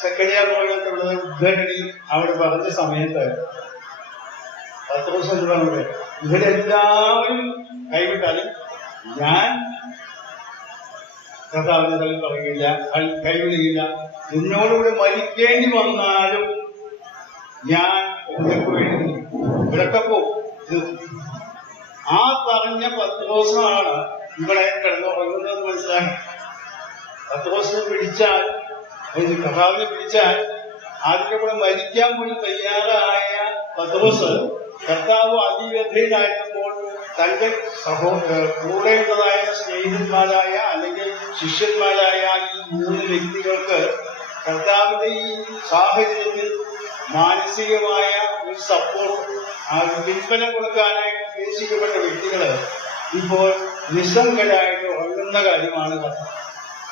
സെക്കൻഡിയ പുറകത്തുള്ള ഉദ്ധരണി അവിടെ പറഞ്ഞ സമയത്ത് പത്രോസ് എന്ന് പറഞ്ഞത്, ഇവരെല്ലാവരും കൈവിട്ടാലും ഞാൻ കർത്താവിന്റെ തലയിൽ പറയുകയില്ല, കൈവിടുകയില്ല. നിന്നോടുകൂടെ മരിക്കേണ്ടി വന്നാലും ഞാൻ ഇവിടൊക്കെ പോകും. ആ പറഞ്ഞ പത്രോസാണ് ഇവിടെ കിടന്നുറങ്ങുന്നതെന്ന് മനസ്സിലാക്കി. പത്രോസിനെ പിടിച്ചാൽ, കർത്താവിനെ പിടിച്ചാൽ അതിന്റെ കൂടെ മരിക്കാൻ പോലും തയ്യാറായ പത്രോസ് കർത്താവ് അതിവ്യഥയിലായിരുന്നപ്പോൾ തന്റെ കൂടെയുള്ളതായ സ്നേഹിതന്മാരായ അല്ലെങ്കിൽ ശിഷ്യന്മാരായ ഈ 3 വ്യക്തികൾക്ക് കർത്താവിന്റെ ഈ സാഹചര്യത്തിൽ മാനസികമായ ഒരു സപ്പോർട്ട്, പിൻബലം കൊടുക്കാനായിട്ട് ഉദ്ദേശിക്കപ്പെട്ട വ്യക്തികള് ഇപ്പോൾ നിസ്സംഗരായിട്ട് ഉറങ്ങുന്ന കാര്യമാണ് കർത്താവ്.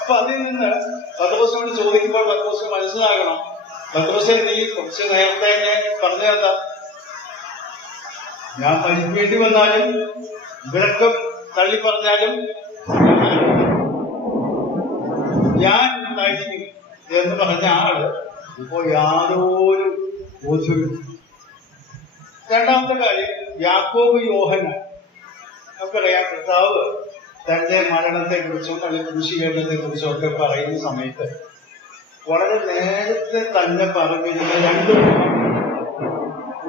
അപ്പൊ അതിൽ നിന്ന് പത്രോസിനോട് ചോദിക്കുമ്പോൾ പത്രോസ് മനസ്സിലാകണം, പത്രോസിന് നീ കുറച്ച് നേരത്തെ പറഞ്ഞതാ, ഞാൻ മരിക്കേണ്ടി വന്നാലും ഇവരൊക്കെ തള്ളി പറഞ്ഞാലും ഞാൻ ഉണ്ടായിരിക്കും എന്ന് പറഞ്ഞ ആള് ഇപ്പോ യാതൊരു ബോധ്യവും. രണ്ടാമത്തെ കാര്യം, യാക്കോബ് യോഹന്നാൻ. നമുക്കറിയാം, കർത്താവ് തന്റെ മരണത്തെ കുറിച്ചും അല്ലെങ്കിൽ കുരിശീകരണത്തെ കുറിച്ചും ഒക്കെ പറയുന്ന സമയത്ത് വളരെ നേരത്തെ തന്നെ പറഞ്ഞിരുന്ന 2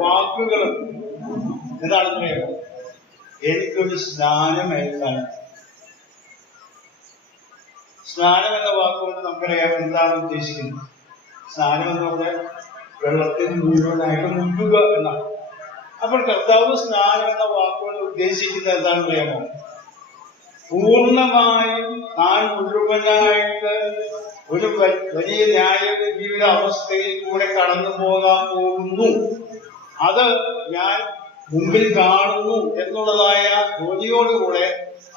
വാക്കുകളും എന്താണെന്ന് പറയാം, എനിക്കൊരു സ്നാനം ഏൽക്കാൻ. സ്നാനം എന്ന വാക്കുകൊണ്ട് നമുക്കറിയാം എന്താണ് ഉദ്ദേശിക്കുന്നത്. സ്നാനം എന്ന് പറഞ്ഞാൽ വെള്ളത്തിൽ മുഴുവനായിട്ട് മുങ്ങുക എന്നാണ്. അപ്പോൾ കർത്താവ് സ്നാനം എന്ന വാക്കുകൊണ്ട് ഉദ്ദേശിക്കുന്നത് എന്താണെന്ന് അറിയാമോ? പൂർണ്ണമായും താൻ മുഴുവനായിട്ട് ഒരു വലിയ ന്യായവിധിയുടെ അവസ്ഥയിൽ കൂടെ കടന്നു പോകാൻ പോകുന്നു, അത് ഞാൻ മുമ്പിൽ കാണുന്നു എന്നുള്ളതായ ബോധ്യയോടുകൂടെ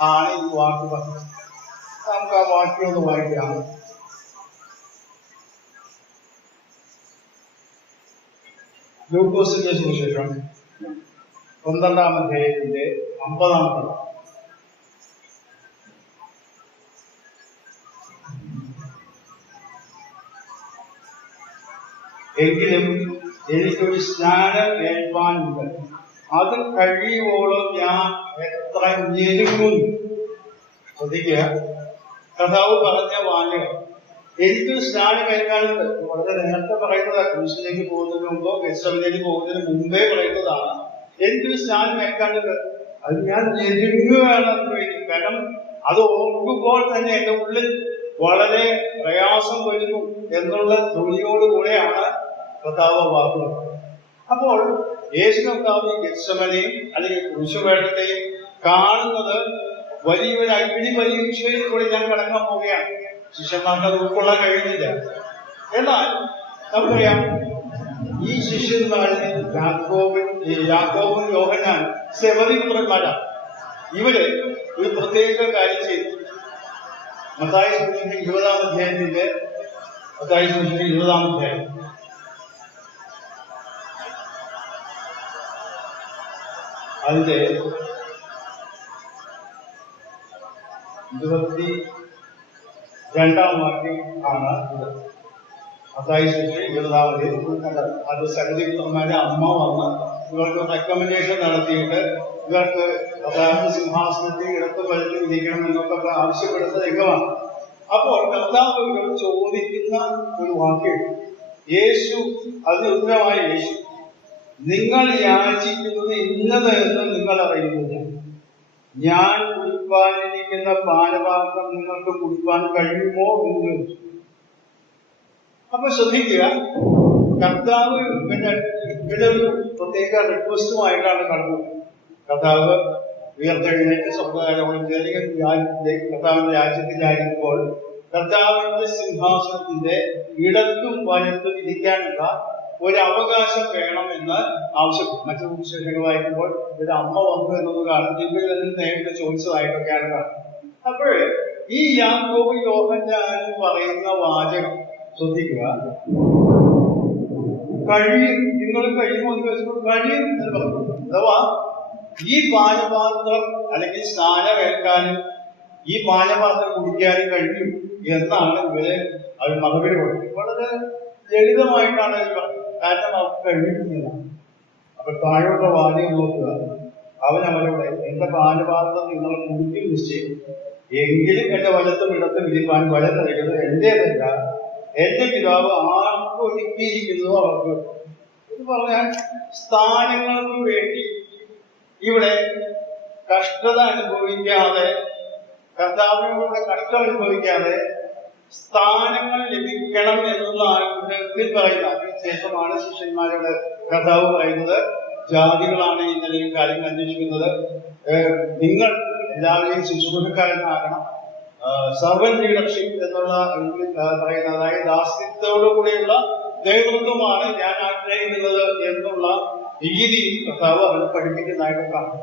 ആണ് ഈ വാക്ക് പറഞ്ഞത്. നമുക്ക് ആ വാക്യം ഒന്ന് വായിക്കാം. ലൂക്കോസിന്റെ സുവിശേഷം 12-ാം അധ്യായത്തിന്റെ 50-ാമത്തെ. എങ്കിലും എനിക്കൊരു സ്നാനം ഏൽപ്പാനുണ്ട്, അത് കഴിയുവോളം ഞാൻ എത്ര ഞെരുങ്ങും. ശ്രദ്ധിക്കുക, കർത്താവ് പറഞ്ഞ വാചകം എനിക്കൊരു സ്നാനം ഏൽക്കാനുണ്ട്. വളരെ നേരത്തെ പറയുന്നതാണ്, ക്രൂശിലേക്ക് പോകുന്നതിന് മുമ്പോ ഗെത്സമനയിലേക്ക് പോകുന്നതിന് മുമ്പേ പറയുന്നതാണ്. എനിക്കൊരു സ്നാനം ഏൽക്കാനുണ്ട്, അത് ഞാൻ ഞെരുങ്ങുകയാണ് അതിന് വേണ്ടി. കാരണം അത് ഓർക്കുമ്പോൾ തന്നെ എന്റെ ഉള്ളിൽ വളരെ പ്രയാസം വരുന്നു എന്നുള്ള ധ്വനിയോടുകൂടെയാണ് കർത്താവ് വാക്കുകൾ. അപ്പോൾ യേശു കർത്താവ് ഗെത്സമനെയും അല്ലെങ്കിൽ ക്രൂശുവേദനയും കാണുന്നത് വലിയൊരു അഗ്നി പരീക്ഷയിൽ കൂടി ഞാൻ കടക്കാൻ പോവുകയാണ്. ശിഷ്യന്മാർക്ക് അത് ഉൾക്കൊള്ളാൻ കഴിയുന്നില്ല. എന്നാൽ നമുക്കറിയാം, ഈ ശിഷ്യന്മാരിൽ യാക്കോബും യോഹന്നാൻ സെബദിപുത്രന്മാരാണ്. ഇവര് ഒരു പ്രത്യേക കാര്യം ചെയ്തു. മത്തായി സുവിശേഷം 20-ാം അധ്യായത്തിന്റെ മത്തായി സുവിശേഷം 20-ാം അധ്യായം അതിന്റെ 22-ാം വാക്യം ആണ് ഇത്. മത്തായി സുവിശേഷം 20-ാം അധ്യായം. അത് സകലപുത്രന്മാരുടെ അമ്മ വന്ന് ഇവർക്ക് റെക്കമെൻഡേഷൻ നടത്തിയിട്ട് ഇവർക്ക് കർത്താവിന്റെ സിംഹാസനത്തിൽ ഇടത്ത് വലത്ത് വിധിക്കണം എന്നൊക്കെ ആവശ്യപ്പെടുന്ന രംഗമാണ്. അപ്പോൾ കർത്താവ് ഇവരോട് ചോദിക്കുന്ന ഒരു വാക്യം, യേശു അതിന് ഉത്തരമായ യേശു, നിങ്ങൾ യാചിക്കുന്നത് ഇന്നത് എന്ന് നിങ്ങൾ അറിയുന്നില്ല. ഞാൻ കുടിപ്പാനിരിക്കുന്ന പാനപാത്രം നിങ്ങൾക്ക് കുടിപ്പാൻ കഴിയുമോ എന്ന് ചോദിച്ചു. അപ്പൊ ശ്രദ്ധിക്കുക, കർത്താവ് ഇവരൊരു പ്രത്യേക റിക്വസ്റ്റുമായിട്ടാണ് കടന്നത്. കർത്താവ് ഉയർത്തെഴുന്നേറ്റ് സമുദായത്തോളം കർത്താവിന്റെ രാജ്യത്തിലായിരുന്നപ്പോൾ കർത്താവിന്റെ സിംഹാസനത്തിന്റെ ഇടത്തും വലത്തും ഇരിക്കാനുള്ള ഒരു അവകാശം വേണമെന്ന് ആവശ്യപ്പെട്ടു. മറ്റു വിശേഷങ്ങൾ വായിക്കുമ്പോൾ ഒരു അമ്മ വന്നു എന്നത് കാണും, ഇവരിൽ നേരിട്ട് ചോദിച്ചതായിട്ടൊക്കെയാണ് കാണുന്നത്. അപ്പോഴേ ഈ യാക്കോബ് യോഹന്നാൻ പറയുന്ന വാചകം ശ്രദ്ധിക്കുക, കഴിയും, നിങ്ങൾ കഴിയുമോ എന്ന് ചോദിച്ചപ്പോൾ കഴിയും എന്ന് പറഞ്ഞു. അഥവാ ഈ പാനപാത്രം അല്ലെങ്കിൽ സ്നാനമേൽക്കാനും ഈ പാനപാത്രം കുടിക്കാനും കഴിയും എന്നാണ് ഇവരെ അവർ മറുപടി കൊടുത്തത്. വളരെ ലളിതമായിട്ടാണ് ഇവർ, കാരണം അവർക്ക് കഴിയുന്നില്ല. അപ്പൊ താഴോട്ട വാദ്യം നോക്കുക, അവനവരോട് എന്റെ പാനപാത്രം നിങ്ങൾ കുടിക്കും നിശ്ചയം, എങ്കിലും എന്റെ വലത്തും ഇടത്തും ഇരിപ്പാൻ വലത്തറിയുന്നത് എന്റേതല്ല, എന്റെ പിതാവ് ആർക്ക് ഒരുക്കിയിരിക്കുന്നു അവർക്ക്. എന്ന് പറഞ്ഞാൽ സ്ഥാനങ്ങൾക്ക് വേണ്ടി ഇവിടെ കഷ്ടത അനുഭവിക്കാതെ, കർത്താവിനോട് കഷ്ടം അനുഭവിക്കാതെ സ്ഥാനങ്ങൾ ലഭിക്കണം എന്നുള്ള ആഗ്രഹത്തിൽ പറയുന്ന അതിനുശേഷമാണ് ശിഷ്യന്മാരോട് കർത്താവ് പറയുന്നത്, ജാതികളാണ് ഈ നിലയിൽ കാര്യങ്ങൾ അന്വേഷിക്കുന്നത്, നിങ്ങൾ എല്ലാവരെയും ശുശ്രൂഷക്കാരനാകണം. സർവന്റ് ലീഡർഷിപ്പ് എന്നുള്ള പറയുന്ന, അതായത് ദാസ്യത്തോടു കൂടിയുള്ള നേതൃത്വമാണ് ഞാൻ ആഗ്രഹിക്കുന്നത് എന്നുള്ള രീതി കർത്താവ് അവർ പഠിപ്പിക്കുന്നതായിട്ട് കാണും.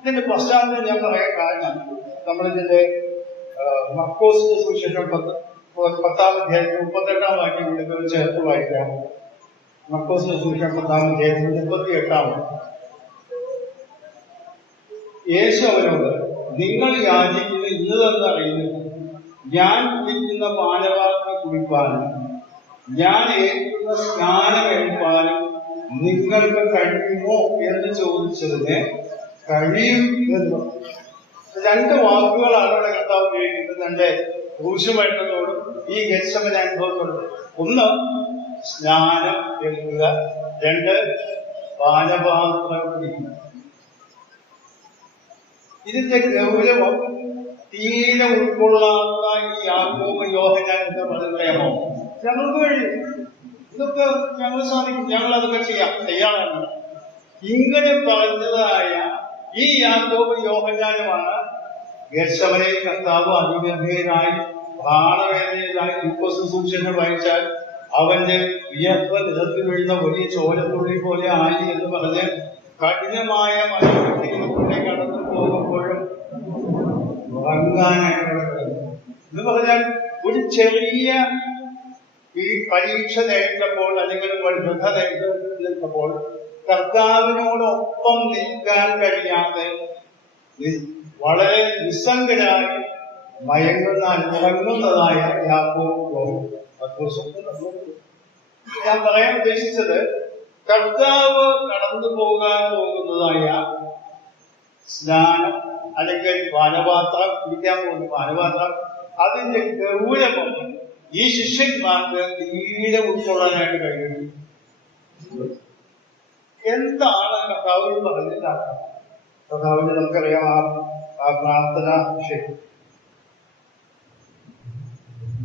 ഇതിന്റെ പശ്ചാത്തലം ഞാൻ പറയാൻ കാരണം, നമ്മളിതിന്റെ മർക്കോസിന്റെ സുവിശേഷം 10-ാം അധ്യായത്തിൽ 38-ാം വാക്യം കൂടി ചേർത്ത് വായിക്കാം. മർക്കോസിന്റെ സുവിശേഷം 10-ാം അധ്യായത്തിൽ 38-ാം വാക്യം. യേശു അവരോട്, നിങ്ങൾ യാചിക്കുന്നത് ഇന്നതെന്ന് അറിയുന്നു, ഞാൻ കുടിക്കുന്ന പാനപാത്രം കുടിപ്പാനും ഞാൻ ഏൽക്കുന്ന സ്നാനമേൽപ്പാനും നിങ്ങൾക്ക് കഴിയുമോ എന്ന് ചോദിച്ചതിന് കഴിയും എന്ന്. രണ്ട് വാക്കുകളാണ് ഇവിടെ കർത്താവ് ഉപയോഗിക്കുന്നത് തന്റെ ക്രൂശുമരണത്തോടും ഈ ഗെത്സമനി അനുഭവത്തോടും. ഒന്ന് സ്നാനം എടുക്കുക, രണ്ട് പാനപാത്രം കുടിക്കുക. ഇതിന്റെ ഗൗരവം തീരെ ഉൾക്കൊള്ളാത്ത ഈ യാക്കോബ് യോഹന്നാൻ എന്ന് പറയുന്നോ, ഞങ്ങൾക്ക് കഴിയും, ഇതൊക്കെ ഞങ്ങൾ സാധിക്കും, ഞങ്ങൾ അതൊക്കെ തയ്യാറാണ്. ഇങ്ങനെ പറഞ്ഞതായ ഈ യാക്കോബ് യോഹന്നാനുമാണ് ഗെത്സമനിയിൽ കർത്താവ് അതിഗംഭീരനായി പ്രാണവേദനയിലായി സുവിശേഷം വായിച്ചാൽ അവന്റെ വിയർപ്പ് നിലത്തിൽ വീഴുന്ന വലിയ ചോരത്തുള്ളി പോലെ ആയി എന്ന് പറഞ്ഞ് കഠിനമായ മരണത്തിലൂടെ കടന്നു പോകുമ്പോഴും ഉറങ്ങാനായിട്ട് കിടക്കുന്നത്. എന്ന് പറഞ്ഞാൽ ഒരു ചെറിയ ഈ പരീക്ഷ നേരിട്ടപ്പോൾ അല്ലെങ്കിൽ വൃദ്ധ നേരിട്ടപ്പോൾ കർത്താവിനോടൊപ്പം നിൽക്കാൻ കഴിയാതെ വളരെ നിസ്സംഗരായി ഉറങ്ങുന്നതായ യാക്കോബ്. ഞാൻ പറയാൻ ഉദ്ദേശിച്ചത്, കർത്താവ് കടന്നു പോകാൻ പോകുന്നതായ സ്നാനം അല്ലെങ്കിൽ പാനപാത്രം കുടിക്കാൻ പോകുന്ന പാനപാത്രം, അതിന്റെ ഗൗരവം ഈ ശിഷ്യന്മാർക്ക് തീരെ ഉൾക്കൊള്ളാനായിട്ട് കഴിയുന്നു. എന്താണ് കർത്താവ് പറഞ്ഞിട്ടാണ്? കർത്താവിന്റെ നമുക്കറിയാം ആ പ്രാർത്ഥന വിഷയം.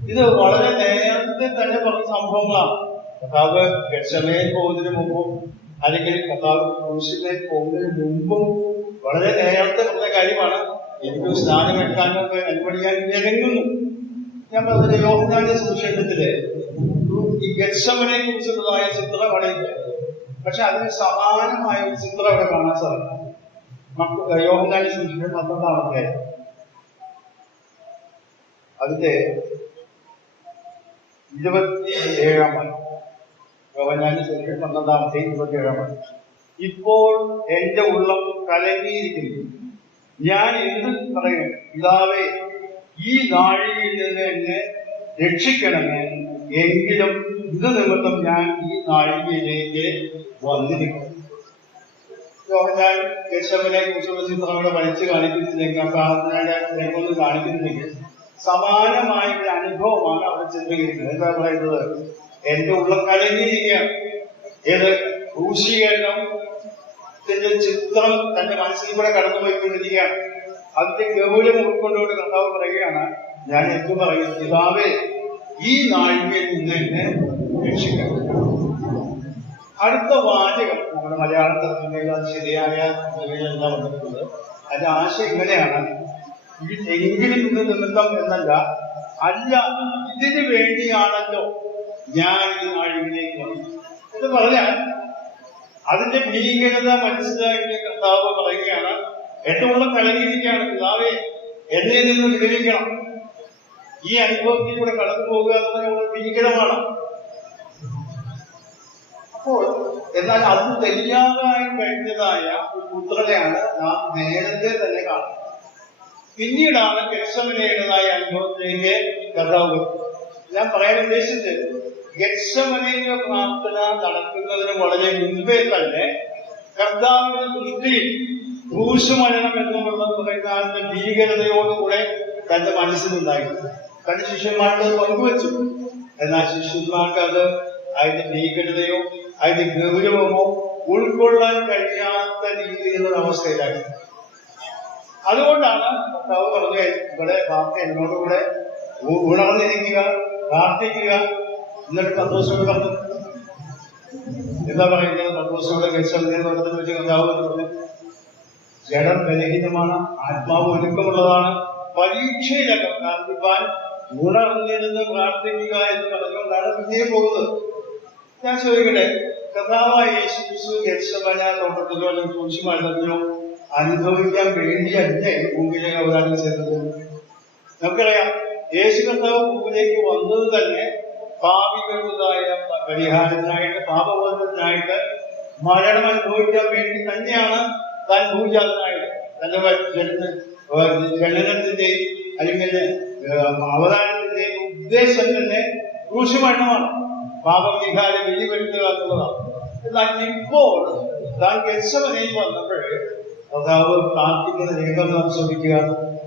ഇത് വളരെ നേരത്തെ തന്നെ പറഞ്ഞ സംഭവങ്ങളാണ്. കർത്താവ് ഗെത്സമനയിൽ പോകുന്നതിന് മുമ്പും അല്ലെങ്കിൽ കർത്താവ് ക്രൂശിലേക്ക് പോകുന്നതിന് മുമ്പും വളരെ നേരത്തെ പറഞ്ഞ കാര്യമാണ്. എനിക്ക് സ്നാനം എടുക്കാനൊക്കെ അനുമതിയാൻ ഇറങ്ങുന്നു. ഞാൻ പറഞ്ഞത് യോഹന്നാന്റെ സുവിശേഷത്തില് ഈ ഗെത്സമനെ കുറിച്ചുള്ളതായ ചിത്രം അവിടെ ഇല്ല. പക്ഷെ അതിന് സമാനമായ ഒരു ചിത്രം അവിടെ കാണാൻ സാധിക്കും. യോഹന്നാന്റെ സുവിശേഷം 12-ാമത്തെ അതിന്റെ 27-ാം വാക്യം. യോഹന്നാന്റെ സുവിശേഷം 12-ാമത്തെ 27-ാം വാക്യം. ഇപ്പോൾ എന്റെ ഉള്ളം കലങ്ങിയിരിക്കുന്നു. ഞാൻ എന്ത് പറയും? പിതാവേ, ഈ നാഴികയിൽ നിന്ന് എന്നെ രക്ഷിക്കണമേ. എങ്കിലും ഇത് നിമിത്തം ഞാൻ ഈ നാഴികയിലേക്ക് വന്നിരിക്കുന്നു. യോഹന്നാൻ ഗെത്സമനെ കുറിച്ചുള്ള ചിത്രങ്ങളെ വലിച്ചു കാണിക്കുന്നില്ലെങ്കിൽ, പ്രാർത്ഥനയൊന്നും കാണിക്കുന്നില്ലെങ്കിൽ സമാനമായ ഒരു അനുഭവമാണ് അവിടെ ചിത്രീകരിക്കുന്നത്. എന്താ പറയുന്നത്? എന്റെ ഉള്ളം കലങ്ങിയിരിക്കുകയാണ്. ഏത് ക്രൂശീകരണത്തിന്റെ ചിത്രം തന്റെ മനസ്സിൽ കൂടെ കടന്നുപോയിക്കൊണ്ടിരിക്കുകയാണ്. അതിന്റെ ഗൗരവം ഉൾക്കൊണ്ടുകൊണ്ട് കർത്താവ് പറയുകയാണ്, ഞാൻ എന്തു പറയും? പിതാവേ, ഈ നാഴികയിൽ നിന്ന് എന്നെ രക്ഷിക്കണം. അടുത്ത വാചകം നമ്മുടെ മലയാളം തർജ്ജമയിൽ അത് ശരിയായ എന്താ വന്നിട്ടുള്ളത്. അതിന്റെ ആശയം ഇങ്ങനെയാണ്: എങ്കിലും ഇത് നിമിത്തം എന്നല്ല, അല്ല, ഇതിനു വേണ്ടിയാണല്ലോ ഞാൻ ഈ നാഴികയിലേക്ക് വന്നു എന്ന് പറഞ്ഞാൽ അതിന്റെ ഭീകരത മനസ്സിലാക്കിയ കർത്താവ് പറയുകയാണ്, എന്റെ ഉള്ളം കലങ്ങിയിരിക്കുകയാണ്. പിതാവേ, എന്നെ നിന്ന് വിടുവിക്കണം. ഈ അനുഭവത്തിൽ കൂടെ കടന്നു പോകുക എന്നുള്ള ഭീകരമാണ്. അപ്പോൾ എന്നാൽ അത് തയ്യാറായി കഴിഞ്ഞതായ ഒരു പുത്രനെയാണ് നാം നേരത്തെ തന്നെ കാണുന്നത്. പിന്നീടാണ് ഗെത്സമനയുടേതായ അനുഭവത്തിലേക്ക് കർത്താവ്. ഞാൻ പറയാൻ ഉദ്ദേശിച്ചത്, ഗെത്സമനയിലെ പ്രാർത്ഥന നടക്കുന്നതിന് വളരെ മുൻപേ തന്നെ കർത്താവിന്റെ ദൃഷ്ടിയിൽ ക്രൂശുമരണം എന്നുള്ളത് പറയുന്ന അതിന്റെ ഭീകരതയോടുകൂടെ തന്റെ മനസ്സിലുണ്ടായിരുന്നു. തന്റെ ശിഷ്യന്മാരുടെ പങ്കുവച്ചു. എന്നാൽ ശിഷ്യന്മാർക്ക് അത് അതിന്റെ ഭീകരതയോ അതിന്റെ ഗൗരവമോ ഉൾക്കൊള്ളാൻ കഴിയാത്ത രീതിയിലുള്ള അവസ്ഥയിലായിരുന്നു. അതുകൊണ്ടാണ് കർത്താവ് പറഞ്ഞത്, ഇവിടെ വാർത്ത എന്നോടുകൂടെ ഉണർന്നിരിക്കുക, പ്രാർത്ഥിക്കുക. എന്നിട്ട് പത്രോസിനോട് പറഞ്ഞു. എന്താ പറയുന്നത്? പത്രോസിനോട് ഗെത്സമനയിൽ വെച്ച് കർത്താവ് പറഞ്ഞു, ജഡം ബലഹീനമാണ്, ആത്മാവ് ഒരുക്കമുള്ളതാണ്, പരീക്ഷയിലൊക്കെ പ്രാർത്ഥിപ്പാൻ ഉണർന്നിരുന്ന് പ്രാർത്ഥിക്കുക എന്ന് പറഞ്ഞുകൊണ്ടാണ് പിന്നെ പോകുന്നത്. ഞാൻ ചോദിക്കട്ടെ, കർത്താവായ യേശു ക്രിസ്തു ഗെത്സമന തോട്ടത്തിലോ അല്ലെങ്കിൽ ക്രൂശുമരണത്തിലോ അനുഭവിക്കാൻ വേണ്ടിയല്ലേ ഭൂമിയിലേക്ക് അവതാരം ചെയ്തത്? നമുക്കറിയാം, യേശു കർത്താവ് ഭൂമിയിലേക്ക് വന്നത് തന്നെ പാപികളുടേതായ പരിഹാരത്തിനായിട്ട്, പാപബോധത്തിനായിട്ട്, മരണം അനുഭവിക്കാൻ വേണ്ടി തന്നെയാണ് താൻ ഭൂജാതനായത്. തന്റെ ജനനത്തിന്റെയും അല്ലെങ്കിൽ അവതാരത്തിന്റെയും ഉദ്ദേശം തന്നെ ക്രൂശുമരണമാണ്, പാപവിഹാരം വെളിപ്പെടുത്തുക എന്നുള്ളതാണ്. എന്നാൽ ഇപ്പോൾ താൻ ഗെത്സമനയിൽ വന്നപ്പോഴേ കർത്താവ് പ്രാർത്ഥിക്കുന്ന രംഗം നാം ശ്രമിക്കുക.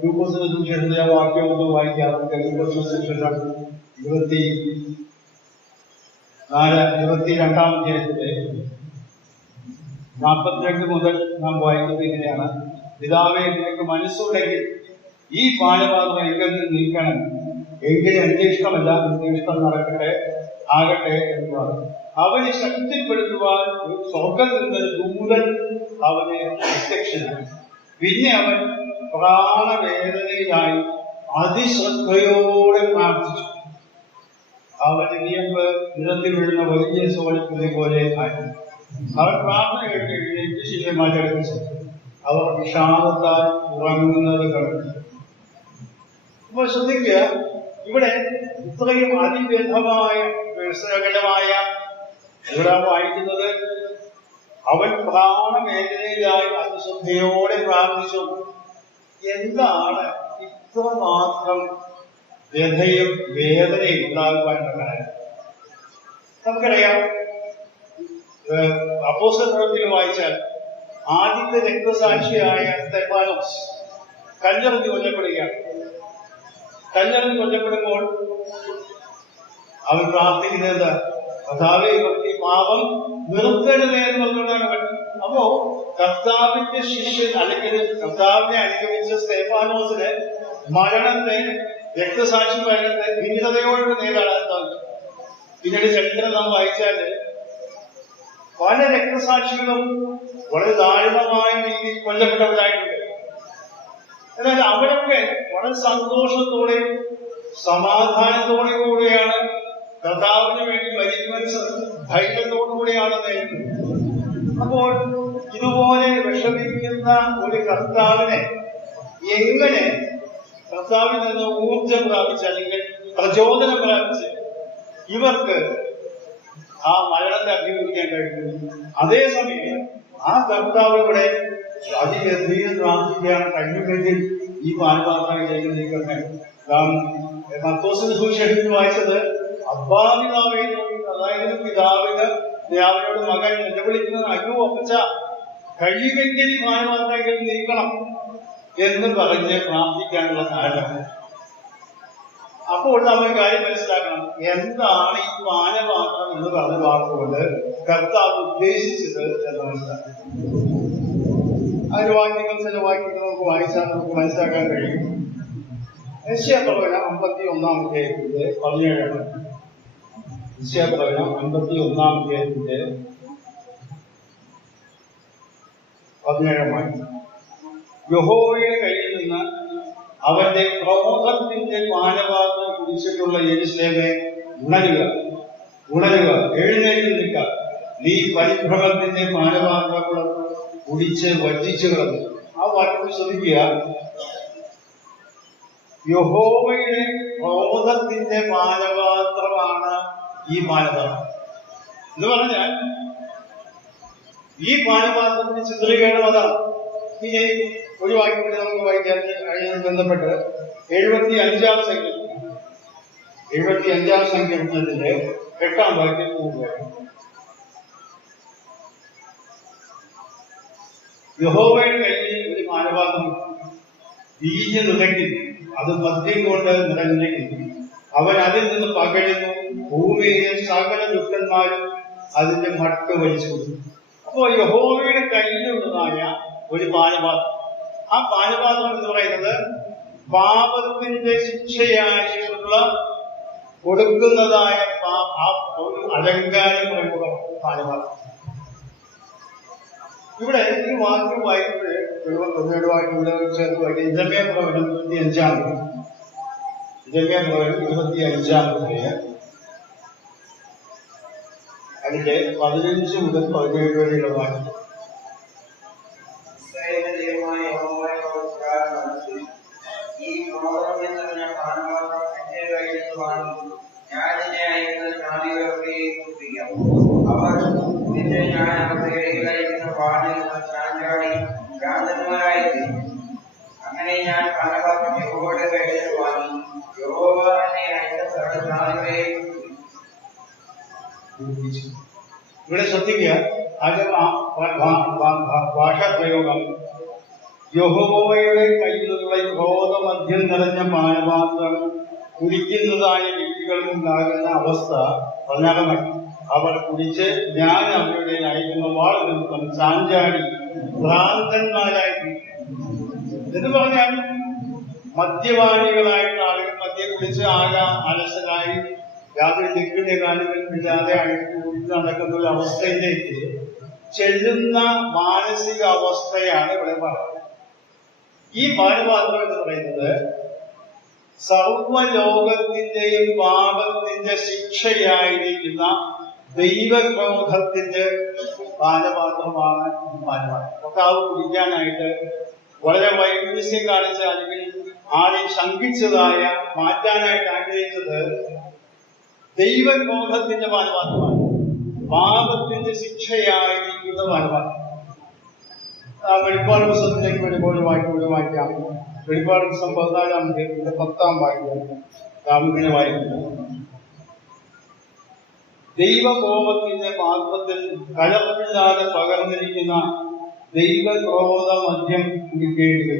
ലൂക്കോസിന്റെ സുവിശേഷത്തിലെ വാക്യം ഒന്ന് വായിക്കാം. ലൂക്കോസിന്റെ സുവിശേഷം 22-ാം അധ്യായത്തിലെ 42 മുതൽ നാം വായിക്കുന്നത് ഇങ്ങനെയാണ്: പിതാവേ, നിനക്ക് മനസ്സുണ്ടെങ്കിൽ ഈ പാനപാത്രം എങ്കിൽ നിന്ന് നീക്കണം. എങ്കിലും എന്റെ ഇഷ്ടമല്ല, നിന്റെ ഇഷ്ടം നടക്കട്ടെ ആകട്ടെ എന്ന് പറഞ്ഞു. അവനെ ശക്തിപ്പെടുത്തുവാൻ സ്വർഗ്ഗത്തിൽ നിന്ന് ദൂതൻ അവനെ പ്രത്യക്ഷനായി. പിന്നെ അവൻ പ്രാണവേദനയിലായി അതിശ്രദ്ധയോടെ പ്രാർത്ഥിച്ചു. അവന്റെ നിയമ്പ് നിരത്തിൽ വീഴുന്ന വലിയ സോഴത്തിനെ പോലെ ആയി. അവൻ പ്രാർത്ഥന കേട്ട് എഴുന്നേറ്റ് ശിഷ്യന്മാരെ അടുപ്പിച്ചു. അവർ വിഷാദത്താൽ ഉറങ്ങുന്നത് കണ്ടു. അപ്പോൾ ശ്രദ്ധിക്കുക, ഇവിടെ ഇത്രയും അതിബന്ധമായ രസകരമായ ഇവിടെ വായിക്കുന്നത്, അവൻ പ്രാണവേദനയിലായി അതിശ്രദ്ധയോടെ പ്രാർത്ഥിച്ചു. എന്താണ് ഇത്രമാത്രം വ്യഥയും വേദനയും ഉണ്ടാകുവാനുള്ള കാര്യം? നമുക്കറിയാം, അപ്പോസ്തലപ്രവൃത്തിയിൽ വായിച്ചാൽ ആദ്യത്തെ രക്തസാക്ഷിയായ സ്തെഫാനോസ് കല്ലെറിഞ്ഞ് കൊല്ലപ്പെടുകയാണ്. കല്ലെറിഞ്ഞ് കൊല്ലപ്പെടുമ്പോൾ അവൻ പ്രാർത്ഥിക്കുന്നത്, കർത്താവേ, ഇവർക്ക് പാപം നിർത്തരുതേ എന്ന് പറഞ്ഞുകൊണ്ടാണ്. അപ്പോ കർത്താവിന്റെ ശിഷ്യൻ അല്ലെങ്കിൽ കർത്താവിനെ അനുഗമിച്ച സ്തെഫാനോസിന് മരണത്തെ രക്തസാക്ഷി പറയുന്നത് ഭിന്നതയോടുള്ള നേതാളാണ്. പിന്നീട് ചരിത്രം നാം വായിച്ചാല് പല രക്തസാക്ഷികളും വളരെ ദാരുണമായ രീതിയിൽ കൊല്ലപ്പെട്ടവരായിട്ടുണ്ട്. എന്നാൽ അവരൊക്കെ വളരെ സന്തോഷത്തോടെയും സമാധാനത്തോടു കൂടെയാണ് കർത്താവിന് വേണ്ടി മരിക്കുവാൻ ധൈര്യത്തോടുകൂടിയാണ് നേരിടുന്നത്. അപ്പോൾ ഇതുപോലെ വിഷമിക്കുന്ന ഒരു കർത്താവിനെ എങ്ങനെ കർത്താവിൽ നിന്ന് ഊർജം പ്രാപിച്ച് അല്ലെങ്കിൽ പ്രചോദനം പ്രാപിച്ച് ഇവർക്ക് ആ മരണത്തെ അഭിമുഖിക്കാൻ കഴിയും? അതേസമയം ആ കർത്താവിലൂടെ അതിലധികം പ്രാർത്ഥിക്കാൻ കഴിയുമെങ്കിൽ ഈ പാനപാത്രം ചെയ്യുന്നതിനെ മർക്കോസിന്റെ സുവിശേഷത്തിൽ വായിച്ചത് അബ്ബാപിതാവെ, അതായത് പിതാവിന് പിതാവിനോട് മകൻ നിലവിളിക്കുന്നത് അയ്യോ അപ്പച്ച കഴിയുമെങ്കിൽ ഈ പാനപാത്രങ്ങൾ നീക്കണം എന്ന് പറഞ്ഞ് പ്രാർത്ഥിക്കാനുള്ള കാരണം. അപ്പോൾ നമ്മൾ കാര്യം മനസ്സിലാക്കണം, എന്താണ് ഈ പാനപാത്രം എന്ന് പറഞ്ഞ വാക്കുകൊണ്ട് കർത്താവ് ഉദ്ദേശിച്ചത് എന്ന് മനസ്സിലാക്കണം. അതിന്റെ വാക്യങ്ങൾ, ചില വാക്യങ്ങൾ നമുക്ക് വായിച്ചാൽ നമുക്ക് മനസ്സിലാക്കാൻ കഴിയും. യശയ്യാപ്രവചനം 51-ാം അധ്യായത്തിന്റെ 17. യശയ്യാപ്രവചനം 51-ാം അധ്യായത്തിന്റെ 17. യഹോവയുടെ കയ്യിൽ നിന്ന് അവന്റെ ക്രോധത്തിന്റെ പാനപാത്രം കുടിച്ചിട്ടുള്ള യെരൂശലേമേ, ഉണരുക, ഉണരുക, എഴുന്നേറ്റ് നിൽക്കുക, നീ പരിഭ്രമത്തിന്റെ പാനപാത്രം കുടിച്ച് വറ്റിച്ചു കളഞ്ഞു. ആ വാക്യം ശ്രദ്ധിക്കുക. യഹോവയുടെ ക്രോധത്തിന്റെ പാനപാത്രമാണ് ഈ പാനപാത്രം എന്ന് പറഞ്ഞാൽ ഈ പാനപാത്രത്തിന്റെ ചിത്രീകരണം അതാണ്. ഇനി ഒരു വാക്യം കൂടി നമുക്ക് വായിക്കാൻ അതിനോട് ബന്ധപ്പെട്ട് 75-ാം സംഖ്യ, 75-ാം സങ്കീർത്തനത്തിന്റെ 8-ാം വാക്യം നോക്കുകയാണ്. യഹോവയുടെ കയ്യിൽ ഒരു പാനപാത്രം വീഞ്ഞ് നിറയ്ക്കുന്നു, അത് മദ്യം കൊണ്ട് നിറഞ്ഞിരിക്കുന്നു. അവൻ അതിൽ നിന്ന് പകരുന്നു, ഭൂമിയിലെ സകല ദുഷ്ടന്മാരും അതിന്റെ മട്ട് വലിച്ചു കൊടുക്കും. അപ്പോൾ യഹോവയുടെ കയ്യിലുള്ളതായ ഒരു പാനപാത്രം, ആ പാനപാത്രം എന്ന് പറയുന്നത് പാപത്തിന്റെ ശിക്ഷയായിട്ടുള്ള കൊടുക്കുന്നതായ ഒരു അലങ്കാരം പറയുന്ന പാനപാത്രം. ഇവിടെ ഈ വാക്യം വായിക്കുമ്പോൾ ഒന്നേട് വാക്യം ഇവിടെ ചേർത്ത് വായിക്കുക. ഇരമ്യാ പ്രവചനം 25-ാം, ഇരമ്യാ പ്രവചനം 25-ാം അതിന്റെ 15 മുതൽ 17 വരെയുള്ള വാക്യം. ഈ ക്രോധം എന്ന പാനപാത്രം എന്റെ കയ്യിൽ നിന്ന് വാങ്ങി ഞാൻ നിന്നെ അയക്കുന്ന ജാതികളൊക്കെ കുടിപ്പിക്കാം. അവർ നിന്റെ ഞാൻ അവരുടെ ഇടയിലയക്കുന്ന പാലിൽ ചാഞ്ചാടി ഭ്രാന്തന്മാരായിരിക്കും. അങ്ങനെ ഞാൻ പാനപാത്രം യഹോവയുടെ കയ്യിൽ നിന്ന് വാങ്ങി യഹോവ എന്നെ അയച്ച സകല ജാതികളെ കുടിപ്പിച്ചു. ഇവിടെ ശ്രദ്ധിക്കുക, അത് ഭാഷാപ്രയോഗം. യഹോവയുടെ കയ്യിലുള്ള ക്രോധമദ്യം നിറഞ്ഞ പാനപാത്രം കുടിക്കുന്നതായ വ്യക്തികൾക്കുണ്ടാകുന്ന അവസ്ഥ പ്രധാനമായി. അവർ കുടിച്ച് ഞാൻ അവരുടെ അയക്കുന്ന വാൾ നിമിത്തം ചാഞ്ചാടി ഭ്രാന്തന്മാരായി എന്ന് പറഞ്ഞാൽ മദ്യപാനികളായിട്ടുള്ള ആളുകൾ മദ്യം കുടിച്ച് ആകെ അലസരായി യാതൊരു ദിക്കിന്റെ കാര്യങ്ങളില്ലാതെ അഴിച്ചു കുടിച്ച് നടക്കുന്ന ഒരു അവസ്ഥയിലേക്ക് ചെല്ലുന്ന മാനസിക അവസ്ഥയാണ് ഇവിടെ പറയുന്നത്. ഈ പാനപാത്രം എന്ന് പറയുന്നത് സർവലോകത്തിന്റെയും പാപത്തിന്റെ ശിക്ഷയായിരിക്കുന്ന ദൈവക്രോധത്തിന്റെ പാനപാത്രമാണ് ഈ പാനപാത്രം. കർത്താവ് കുടിക്കാനായിട്ട് വളരെ വൈവിധ്യം കാണിച്ച, അല്ലെങ്കിൽ ആരെയും ശങ്കിച്ചതായ, മാറ്റാനായിട്ട് ആഗ്രഹിച്ചത് ദൈവക്രോധത്തിന്റെ പാനപാത്രമാണ്, പാപത്തിന്റെ ശിക്ഷയായിരിക്കുന്ന പാനപാത്രം. വെളിപ്പാട് പുസ്തകത്തിലേക്ക് വരുമ്പോൾ വായിക്കാം. വെളിപ്പാട് പുസ്തകം 14-ാം അധ്യായത്തിന്റെ 10-ാം വാക്യം ഇങ്ങനെ വായിക്കുന്നു. ദൈവകോപത്തിന്റെ പാത്രത്തിൽ കലർപ്പില്ലാതെ പകർന്നിരിക്കുന്ന ദൈവക്രോധ മദ്യം കുടിക്കേണ്ടി.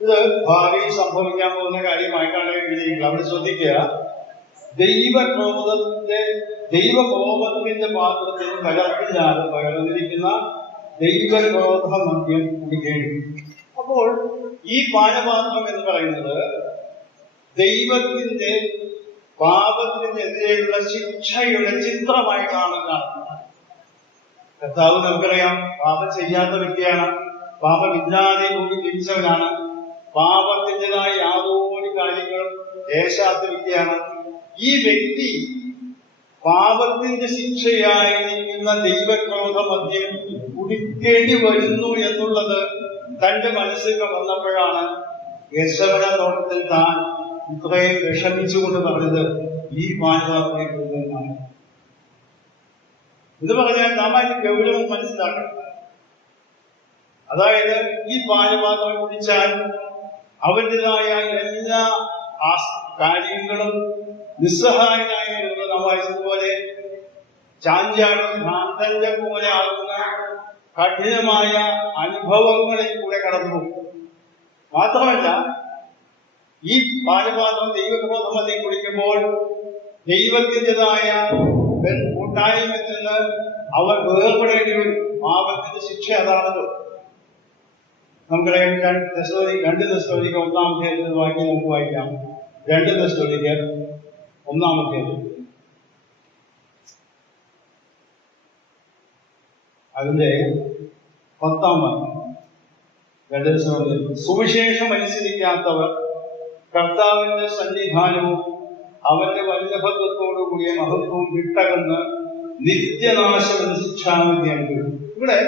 ഇത് ഭാവിയിൽ സംഭവിക്കാൻ പോകുന്ന കാര്യമായിട്ടാണ് എഴുതിയിരിക്കുന്നത്. അവിടെ ശ്രദ്ധിക്കുക, ദൈവകോപത്തിന്റെ പാത്രത്തിൽ കലർപ്പില്ലാതെ പകർന്നിരിക്കുന്ന ദൈവക്രോധ മദ്യം കുടിക്കേണ്ടി. അപ്പോൾ ഈ പാനപാത്രം എന്ന് പറയുന്നത് ദൈവത്തിന്റെ പാപത്തിനെതിരെയുള്ള ശിക്ഷയുടെ ചിത്രമായിട്ടാണ് കാണുന്നത്. കർത്താവ് നമുക്കറിയാം പാപം ചെയ്യാത്ത വ്യക്തിയാണ്, പാപമില്ലാതെ ഭൂമി ജനിച്ചവനാണ്, പാപത്തിൻ്റെതായ യാതൊരു കാര്യങ്ങളും ഏശാത്ത വ്യക്തിയാണ്. ഈ വ്യക്തി പാപത്തിന്റെ ശിക്ഷയായിരിക്കുന്ന ദൈവക്രോധ മദ്യം കുടിക്കേണ്ടി വരുന്നു എന്നുള്ളത് തന്റെ മനസ്സിൽ വന്നപ്പോഴാണ് യശവന തോട്ടത്തിൽ താൻ ഇത്രയും വിഷമിച്ചുകൊണ്ട് പറഞ്ഞത് ഈ പാനപാത്രമാണ്. ഇത് പറഞ്ഞാൽ നാം അതിന്റെ ഗൗരവം മനസ്സിലാക്കണം. അതായത് ഈ പാനപാത്രം കുടിച്ചാൽ അവൻ്റെതായ എല്ലാ കാര്യങ്ങളും നിസ്സഹായനായി നാം വായിച്ചതുപോലെ ചാഞ്ചാടും ഭ്രാന്തന്റെ പോലെ ആകുന്ന കഠിനമായ അനുഭവങ്ങളിൽ കൂടെ കടന്നുപോകും. മാത്രമല്ല, ഈ പാനപാത്രം ദൈവക്രോധമതി കുടിക്കുമ്പോൾ ദൈവത്തിൻ്റെതായ കൂട്ടായ്മയിൽ നിന്ന് അവർ വേർപെടേണ്ടി വരും. പാപത്തിന്റെ ശിക്ഷ അതാണല്ലോ. നമുക്കറിയാം, 2 തെസ്സലോനിക്കർ 1-ാം അധ്യായത്തിൽ നമുക്ക് വായിക്കാം. 2 തെസ്സലോനിക്കർ 1-ാം അധ്യായം അതിന്റെ 10-ാം വാക്യം. 2 തെസ്സലോനിക്കർ സുവിശേഷം അനുസരിക്കാത്തവർ കർത്താവിന്റെ സന്നിധാനവും അവന്റെ വല്ലഭത്വത്തോടു കൂടിയ മഹത്വവും വിട്ടകന്ന് നിത്യനാശമെന്ന ശിക്ഷാവിധി അനുഭവിക്കും. ഇവിടെ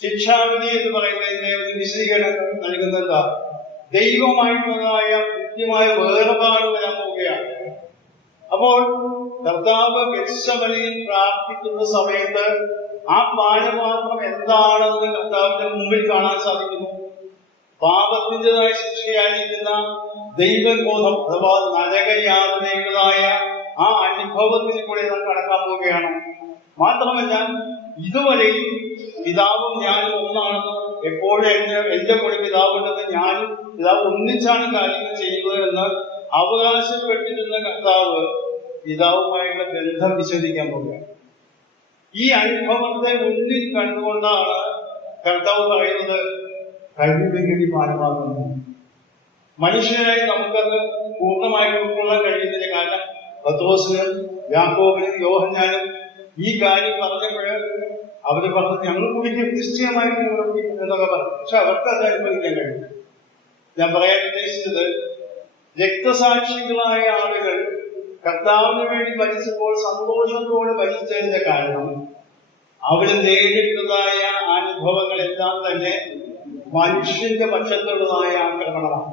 ശിക്ഷാവിധി എന്ന് പറയുന്നതിന്റെ ഒരു വിശദീകരണം നൽകുന്നത് എന്താ? ദൈവമായിട്ടുള്ളതായ കൃത്യമായ വേർപാട് വരാൻ പോവുകയാണ്. അപ്പോൾ കർത്താവ് ഗെത്സമനയിൽ പ്രാർത്ഥിക്കുന്ന സമയത്ത് ആ പാനപാത്രം എന്താണെന്ന് കർത്താവിന്റെ മുമ്പിൽ കാണാൻ സാധിക്കുന്നു. പാപത്തിൻ്റെതായ ശിക്ഷയായിരിക്കുന്ന ദൈവബോധം അഥവാ നരകയാതനയുടേതായ ആ അനുഭവത്തിൽ കൂടെ നാം കടക്കാൻ പോവുകയാണ്. മാത്രമല്ല, ഇതുവരെയും പിതാവും ഞാനും ഒന്നാണെന്ന്, എപ്പോഴും എന്റെ കൂടെ പിതാവുണ്ടെന്ന് ഞാനും പിതാവ് ഒന്നിച്ചാണ് കാര്യങ്ങൾ ചെയ്യുന്നത് എന്ന് അവകാശപ്പെട്ടിരുന്ന കർത്താവ് പിതാവുമായുള്ള ബന്ധം വിച്ഛേദിക്കാൻ പോവുകയാണ്. ഈ അനുഭവത്തെ മുന്നിൽ കണ്ടുകൊണ്ടാണ് കർത്താവ് പറയുന്നത് കഴിവെങ്കിൽ പാനപാത്രം. മനുഷ്യരായി നമുക്കത് പൂർണ്ണമായി ഉൾക്കൊള്ളാൻ കഴിയുന്നില്ല. കാരണം പത്രോസിനും യാക്കോബിനും യോഹന്നാനും ഈ കാര്യം പറഞ്ഞപ്പോൾ അവര് പറഞ്ഞു, ഞങ്ങൾ കുടിക്കും, നിശ്ചയമായിട്ട് ഞങ്ങൾ കുടിക്കും എന്നൊക്കെ പറഞ്ഞു. പക്ഷെ അവർക്ക് അത് അനുഭവിക്കാൻ കഴിയും. ഞാൻ പറയാൻ ഉദ്ദേശിച്ചത്, രക്തസാക്ഷികളായ ആളുകൾ കർത്താവിന് വേണ്ടി മരിച്ചപ്പോൾ സന്തോഷത്തോടെ മരിച്ചതിന്റെ കാരണം അവര് നേരിട്ടതായ അനുഭവങ്ങളെല്ലാം തന്നെ മനുഷ്യന്റെ പക്ഷത്തുള്ളതായ ആക്രമണമാണ്.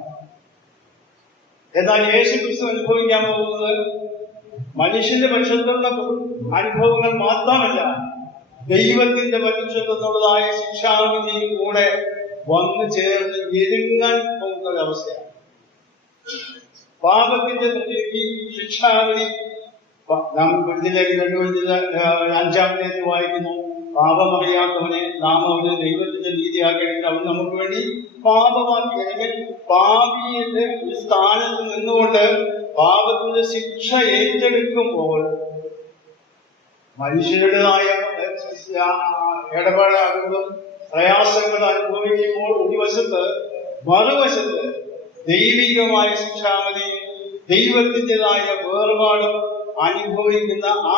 എന്നാൽ യേശുക്രിസ്തു അനുഭവിക്കാൻ പോകുന്നത് മനുഷ്യന്റെ പക്ഷത്തുള്ള അനുഭവങ്ങൾ മാത്രമല്ല, ദൈവത്തിന്റെ പക്ഷത്തുള്ളതായ ശിക്ഷാവിധിയും കൂടെ വന്നു ചേർന്ന് ഞെരുങ്ങാൻ പോകുന്ന ഒരവസ്ഥയാണ്. പാപത്തിന്റെ ശിക്ഷാവിധി നാം 5-ാമത്തെ വായിക്കുന്നു. പാപമറിയാത്തവനെ നാം അവന് ദൈവത്തിന്റെ നീതിയാക്കണമെങ്കിൽ അവൻ നമുക്ക് വേണ്ടി പാപമാക്കി, അല്ലെങ്കിൽ പാപിയുടെ സ്ഥാനത്ത് നിന്നുകൊണ്ട് പാപത്തിന്റെ ശിക്ഷ ഏറ്റെടുക്കുമ്പോൾ മനുഷ്യരുടേതായ ഇടപാടുകളും പ്രയാസങ്ങൾ അനുഭവിക്കുമ്പോൾ ഒരു വശത്ത്, മറുവശത്ത് ദൈവികമായ ശിക്ഷാമതി, ദൈവത്തിൻ്റെതായ വേർപാടും അനുഭവിക്കുന്ന ആ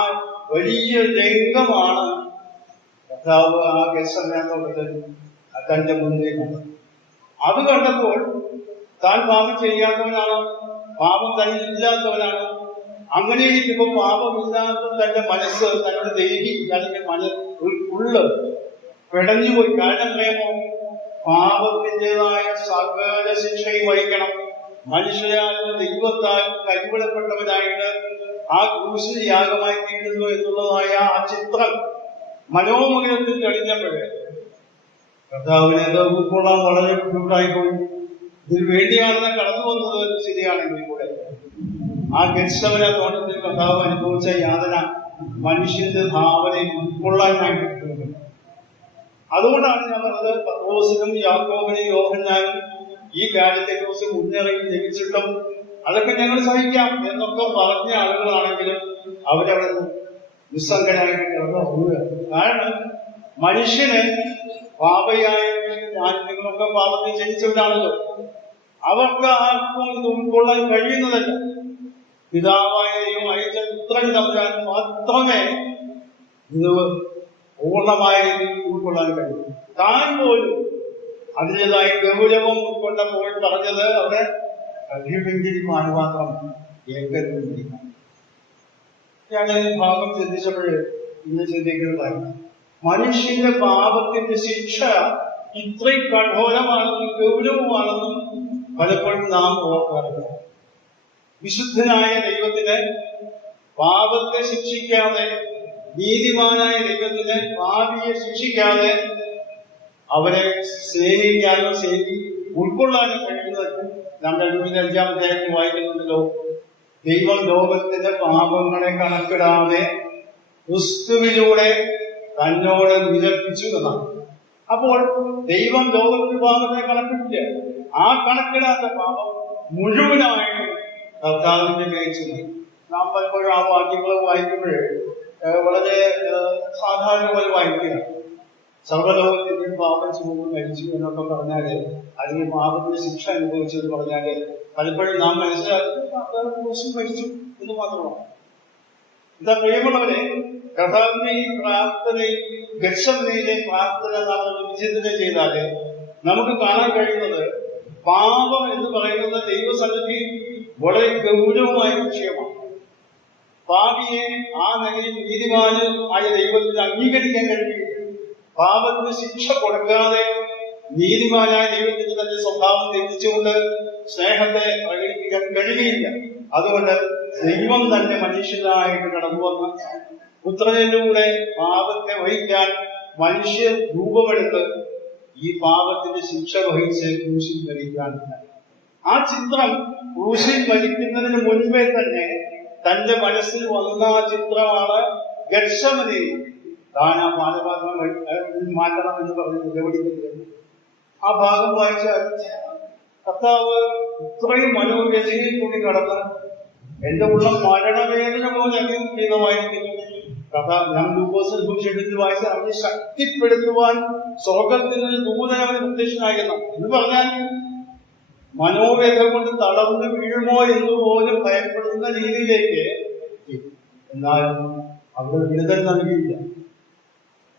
വലിയ രംഗമാണ് കർത്താവ് ആ ഗെത്സമനയിൽ തന്റെ മുന്നിൽ കണ്ടത്. അത് കണ്ടപ്പോൾ താൻ പാപം ചെയ്യാത്തവനാണ്, പാപം തന്നെ ഇല്ലാത്തവനാണ്. അങ്ങനെ ഇരിക്കുമ്പോൾ പാപമില്ലാത്ത തന്റെ മനസ്സ്, തന്റെ ദേഹി അല്ലെങ്കിൽ ഉള്ള് പിടഞ്ഞുപോയി. കാരണം പ്രേമോ, പാപത്തിൻ്റെതായ സകല ശിക്ഷയും വഹിക്കണം. മനുഷ്യരായ ദൈവത്താൽ കൈവിടപ്പെട്ടവനായിട്ട് ആ ക്രൂശിൽ യാഗമായി തീരുന്നു എന്നുള്ളതായ ആ ചിത്രം മനോമുഖത്തിൽ കഴിഞ്ഞപ്പോഴേ കർത്താവിനെ അത് ഉൾക്കൊള്ളാൻ വളരെ ബുദ്ധിമുട്ടായിപ്പോയി. ഇതിന് വേണ്ടിയാണ് കടന്നു വന്നത് ശരിയാണെങ്കിൽ കൂടെ ആ ഗെത്സമന തോട്ടത്തിൽ കർത്താവ് അനുഭവിച്ച യാതന മനുഷ്യന്റെ ഭാവനയിൽ ഉൾക്കൊള്ളാനായിട്ട് കിട്ടുന്നത്. അതുകൊണ്ടാണ് ഞാൻ പറഞ്ഞത്, പത്രോസിനും യാക്കോബിനും യോഹന്നാനും ഈ കാര്യത്തെക്കുറിച്ച് മുന്നറിയിപ്പ് ലഭിച്ചിട്ടും അതൊക്കെ ഞങ്ങൾ സഹിക്കാം എന്നൊക്കെ പറഞ്ഞ ആളുകളാണെങ്കിലും അവരവിടെ നിസ്സംഗനായിട്ട് കിടന്നു പോവുക. കാരണം മനുഷ്യന് പാപയായ ഞാൻ നിങ്ങളൊക്കെ പാപത്തിൽ ജനിച്ചവരാണല്ലോ. അവർക്ക് ആർക്കും ഇത് ഉൾക്കൊള്ളാൻ കഴിയുന്നതല്ല. പിതാവായ ദൈവം അയച്ച പുത്രൻ തമ്പുരാൻ മാത്രമേ ഇത് പൂർണ്ണമായ രീതിയിൽ ഉൾക്കൊള്ളാൻ കഴിയും. താൻ പോലും അതിൻ്റെതായ ഗൗരവം ഉൾക്കൊണ്ടപ്പോൾ പറഞ്ഞത് അവിടെ കഴിയുമെങ്കിൽ പാനപാത്രം ഏകരുമെങ്കിൽ. ഞാൻ ഈ ഭാഗം ചിന്തിച്ചപ്പോൾ ഇന്ന് ചിന്തിക്കുന്നതായിരുന്നു, മനുഷ്യന്റെ പാപത്തിന്റെ ശിക്ഷ ഇത്രയും കഠോരമാണെന്നും ഗൗരവമാണെന്നും പലപ്പോഴും നാം ഓർക്കാറുണ്ട്. വിശുദ്ധനായ ദൈവത്തിന് പാപത്തെ ശിക്ഷിക്കാതെ, നീതിമാനായ ദൈവത്തിന് പാപിയെ ശിക്ഷിക്കാതെ അവരെ സ്നേഹിക്കാനോ ഉൾക്കൊള്ളാനോ കഴിയുന്നത് നാം 2-5 അധ്യായത്തിൽ വായിക്കുന്നുണ്ടല്ലോ. ദൈവം ലോകത്തിന്റെ പാപങ്ങളെ കണക്കിടാതെ ക്രിസ്തുവിലൂടെ തന്നോട് നിരപ്പിച്ചു എന്നാണ്. അപ്പോൾ ദൈവം ലോകത്തിന്റെ പാപത്തെ കണക്കിട്ടില്ല. ആ കണക്കിടാത്ത പാപം മുഴുവനായിട്ട് കർത്താവിന്റെ കഴിച്ചു. നാം പലപ്പോഴും ആ വാക്യങ്ങൾ വായിക്കുമ്പോൾ വളരെ സാധാരണ വായിക്കുക. സർവ്വലോകത്തിന്റെ പാപം ചുമന്ന് മരിച്ചു എന്നൊക്കെ പറഞ്ഞാല്, അല്ലെങ്കിൽ പാപത്തിന്റെ ശിക്ഷ അനുഭവിച്ചു എന്ന് പറഞ്ഞാല് പലപ്പോഴും നാം മനസ്സിലാക്കി മരിച്ചു എന്ന് മാത്രമാണ്. എന്താ പ്രിയമുള്ളവരെ, കർത്താവിന്റെ ഈ പ്രാർത്ഥനയിൽ, ഗത്സമനയിലെ പ്രാർത്ഥന നാം വിചിന്തനം ചെയ്താല് നമുക്ക് കാണാൻ കഴിയുന്നത് പാപം എന്ന് പറയുന്നത് ദൈവസന്നിധി വളരെ ഗൗരവമായ വിഷയമാണ്. പാപിയെ ആ നിലയിൽ നീതിമാന് ആയ ദൈവത്തിന് അംഗീകരിക്കാൻ കഴിയില്ല. പാപത്തിന് ശിക്ഷ കൊടുക്കാതെ നീതിമാനായ ദൈവത്തിന് തന്റെ സ്വഭാവം തെറ്റിച്ചുകൊണ്ട് സ്നേഹത്തെ പ്രകടിപ്പിക്കാൻ കഴിയുകയില്ല. അതുകൊണ്ട് ദൈവം തന്നെ മനുഷ്യനായിട്ട് കടന്നു വന്ന് പുത്രനിലൂടെ പാപത്തെ വഹിക്കാൻ മനുഷ്യ രൂപമെടുത്ത് ഈ പാപത്തിന്റെ ശിക്ഷ വഹിച്ച് ക്രൂശിൽ മരിക്കാൻ. ആ ചിത്രം ക്രൂശിൽ മരിക്കുന്നതിന് മുൻപേ തന്നെ തന്റെ മനസ്സിൽ വന്ന ആ ചിത്രമാണ് ഗത്സമനയിൽ താൻ ആ പാനപാത്രം മാറ്റണം എന്ന് പറഞ്ഞ് നിലവിളിക്കുന്നത്. ആ ഭാഗം വായിച്ചാൽ കർത്താവ് ഇത്രയും മനോവ്യഥയിൽ കൂടി കടന്ന് എന്റെ ഉള്ള മരണവേദന പോലെ അംഗീകൃതമായിരിക്കുന്നു. കഥ ഞാൻ ലൂക്കോസിൽ വായിച്ച അവനെ ശക്തിപ്പെടുത്തുവാൻ സ്വർഗത്തിൽ നിന്ന് ദൂതൻ അവന് പ്രത്യക്ഷനായിരുന്നു എന്ന് പറഞ്ഞാൽ മനോവേദന കൊണ്ട് തളർന്ന് വീഴുമോ എന്ന് പോലും ഭയപ്പെടുന്ന രീതിയിലേക്ക്. എന്നാൽ അവിടെ വിടുതൽ നൽകിയില്ല.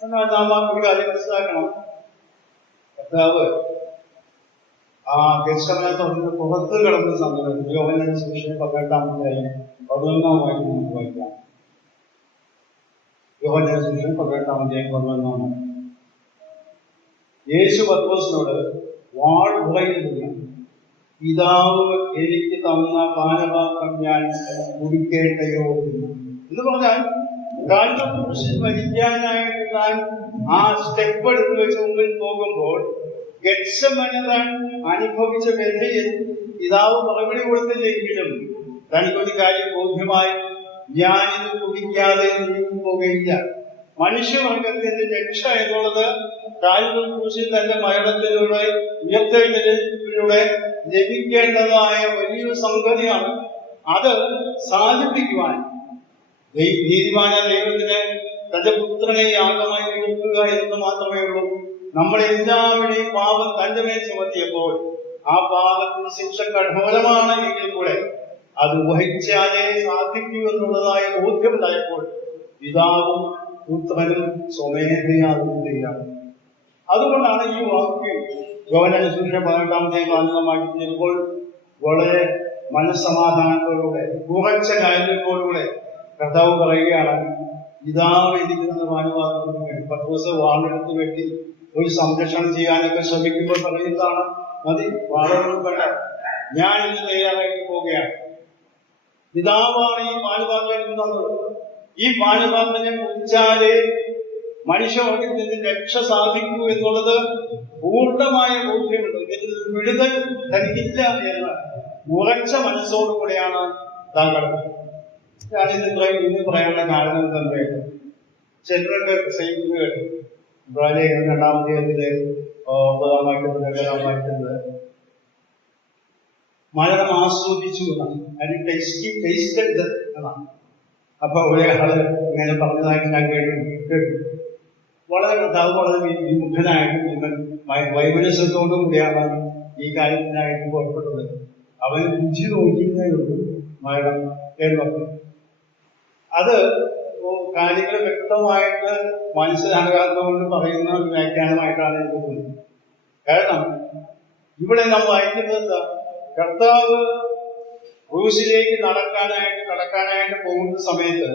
എന്നാൽ നാം ആ ഒരു കാര്യം മനസ്സിലാക്കണം. കർത്താവ് ആ ഗത്സമനത്തിന് പുറത്ത് കിടന്ന സന്ദർഭത്തിൽ യോഹന്നാന്റെ സുവിശേഷം 18-ാം അധ്യായം വായിക്കാം. യോഹന്നാന്റെ സുവിശേഷം 18-ാം അധ്യായം 11-ാം. യേശു പത്രോസിനോട് വാൾ പറയുന്നില്ല, പിതാവ് എനിക്ക് തന്ന പാനപാത്രം ഞാൻ കുടിക്കേണ്ടയോ എന്ന് പറഞ്ഞാൽ മരിക്കാനായിട്ട് താൻ ആ സ്റ്റെപ്പ് എടുത്ത് വെച്ച് മുമ്പിൽ പോകുമ്പോൾ ഗത്സമനി താൻ അനുഭവിച്ച വ്യഥയിൽ പിതാവ് മറുപടി കൊടുത്തില്ലെങ്കിലും തനിക്കൊരു കാര്യം ബോധ്യമായി, ഞാനിത് കുടിക്കാതെ നീങ്ങി പോകുകയില്ല. മനുഷ്യവർഗത്തിന്റെ രക്ഷ എന്നുള്ളത് കാൽവരി ക്രൂശിൽ തന്റെ മരണത്തിലൂടെ ഉയർത്തെഴുന്നേൽപ്പിലൂടെ ലഭിക്കേണ്ടതായ വലിയൊരു സംഗതിയാണ്. അത് സാധിപ്പിക്കുവാൻ നീതിമാനായ ദൈവത്തിന് തന്റെ പുത്രനെ യാഗമായി കൊടുക്കുക എന്ന് മാത്രമേ ഉള്ളൂ. നമ്മളെല്ലാവരുടെയും പാപം തന്റെ മേൽ ചുമത്തിയപ്പോൾ ആ പാപത്തിന് ശിക്ഷ കഠോരമാണ് എങ്കിൽ കൂടെ അത് വഹിച്ചാലേ സാധിക്കൂ എന്നുള്ളതായ ബോധ്യമുണ്ടായപ്പോൾ പിതാവും പുത്രനും സ്വമേധയാകുകയാണ്. അതുകൊണ്ടാണ് ഈ വാക്യം യോഹന്നാന്റെ സുവിശേഷം 18-ാം അധ്യായം ആനന്ദമാക്കിയപ്പോൾ വളരെ മനസ്സമാധാനത്തോടുകൂടെ ഉറച്ച കാര്യത്തോടുകൂടെ കർത്താവ് പറയുകയാണ്, പിതാവ് ഇരിക്കുന്ന പാനപാത്രത്തിന് വേണ്ടി 10 ദിവസം വാളെടുത്ത് വെട്ടി ഒരു സംരക്ഷണം ചെയ്യാനൊക്കെ ശ്രമിക്കുമ്പോൾ പറയുന്നതാണ്, മതി വാളൊന്നും വേണ്ട, ഞാൻ ഇന്ന് തയ്യാറായിട്ട് പോവുകയാണ്. പിതാവാണ് ഈ പാനപാത്രം തന്നത്. ഈ പാനപാത്രം കുടിച്ചാലേ മനുഷ്യവർഗത്തിന്റെ രക്ഷ സാധിക്കൂ എന്നുള്ളത് പൂർണ്ണമായ ബോധ്യമുണ്ട്. ഇതിൽ വിടുതൽ തനിക്കില്ല എന്ന് ഉറച്ച മനസ്സോടുകൂടെയാണ് താങ്കൾ. ഞാനിത് ഇന്ന് പറയാനുള്ള കാരണം തന്നെ ചിലരൊക്കെ പ്രസംഗിക്കുന്നത് കേട്ടു. ഇബ്രാഹിം 2-ാം അധ്യായത്തിലെ 9-ാം വാക്യത്തിന്റെ മരണം ആസ്വദിച്ചു എന്നാണ്, അതിന് ടേസ്റ്റഡ് എന്നാണ്. അപ്പൊ ഒരേ ആള് ഇങ്ങനെ പറഞ്ഞതായിട്ട് ഞാൻ കേട്ടു. വളരെ കർത്താവ് വളരെ വിമുഖനായിട്ടും വൈമനസ്യത്തോടും കൂടിയാണ് ഈ കാര്യത്തിനായിട്ട് പുറപ്പെട്ടത്. അവൻ രുചി നോക്കുന്നേ ഉള്ളൂ മരണം എന്നൊക്കെ. അത് കാര്യങ്ങൾ വ്യക്തമായിട്ട് മനസ്സിലാകാത്തതുകൊണ്ട് പറയുന്ന ഒരു വ്യാഖ്യാനമായിട്ടാണ് എനിക്ക് തോന്നുന്നത്. കാരണം ഇവിടെ നാം വായിക്കുന്നത് കർത്താവ് ക്രൂശിലേക്ക് നടക്കാനായിട്ട് പോകുന്ന സമയത്ത്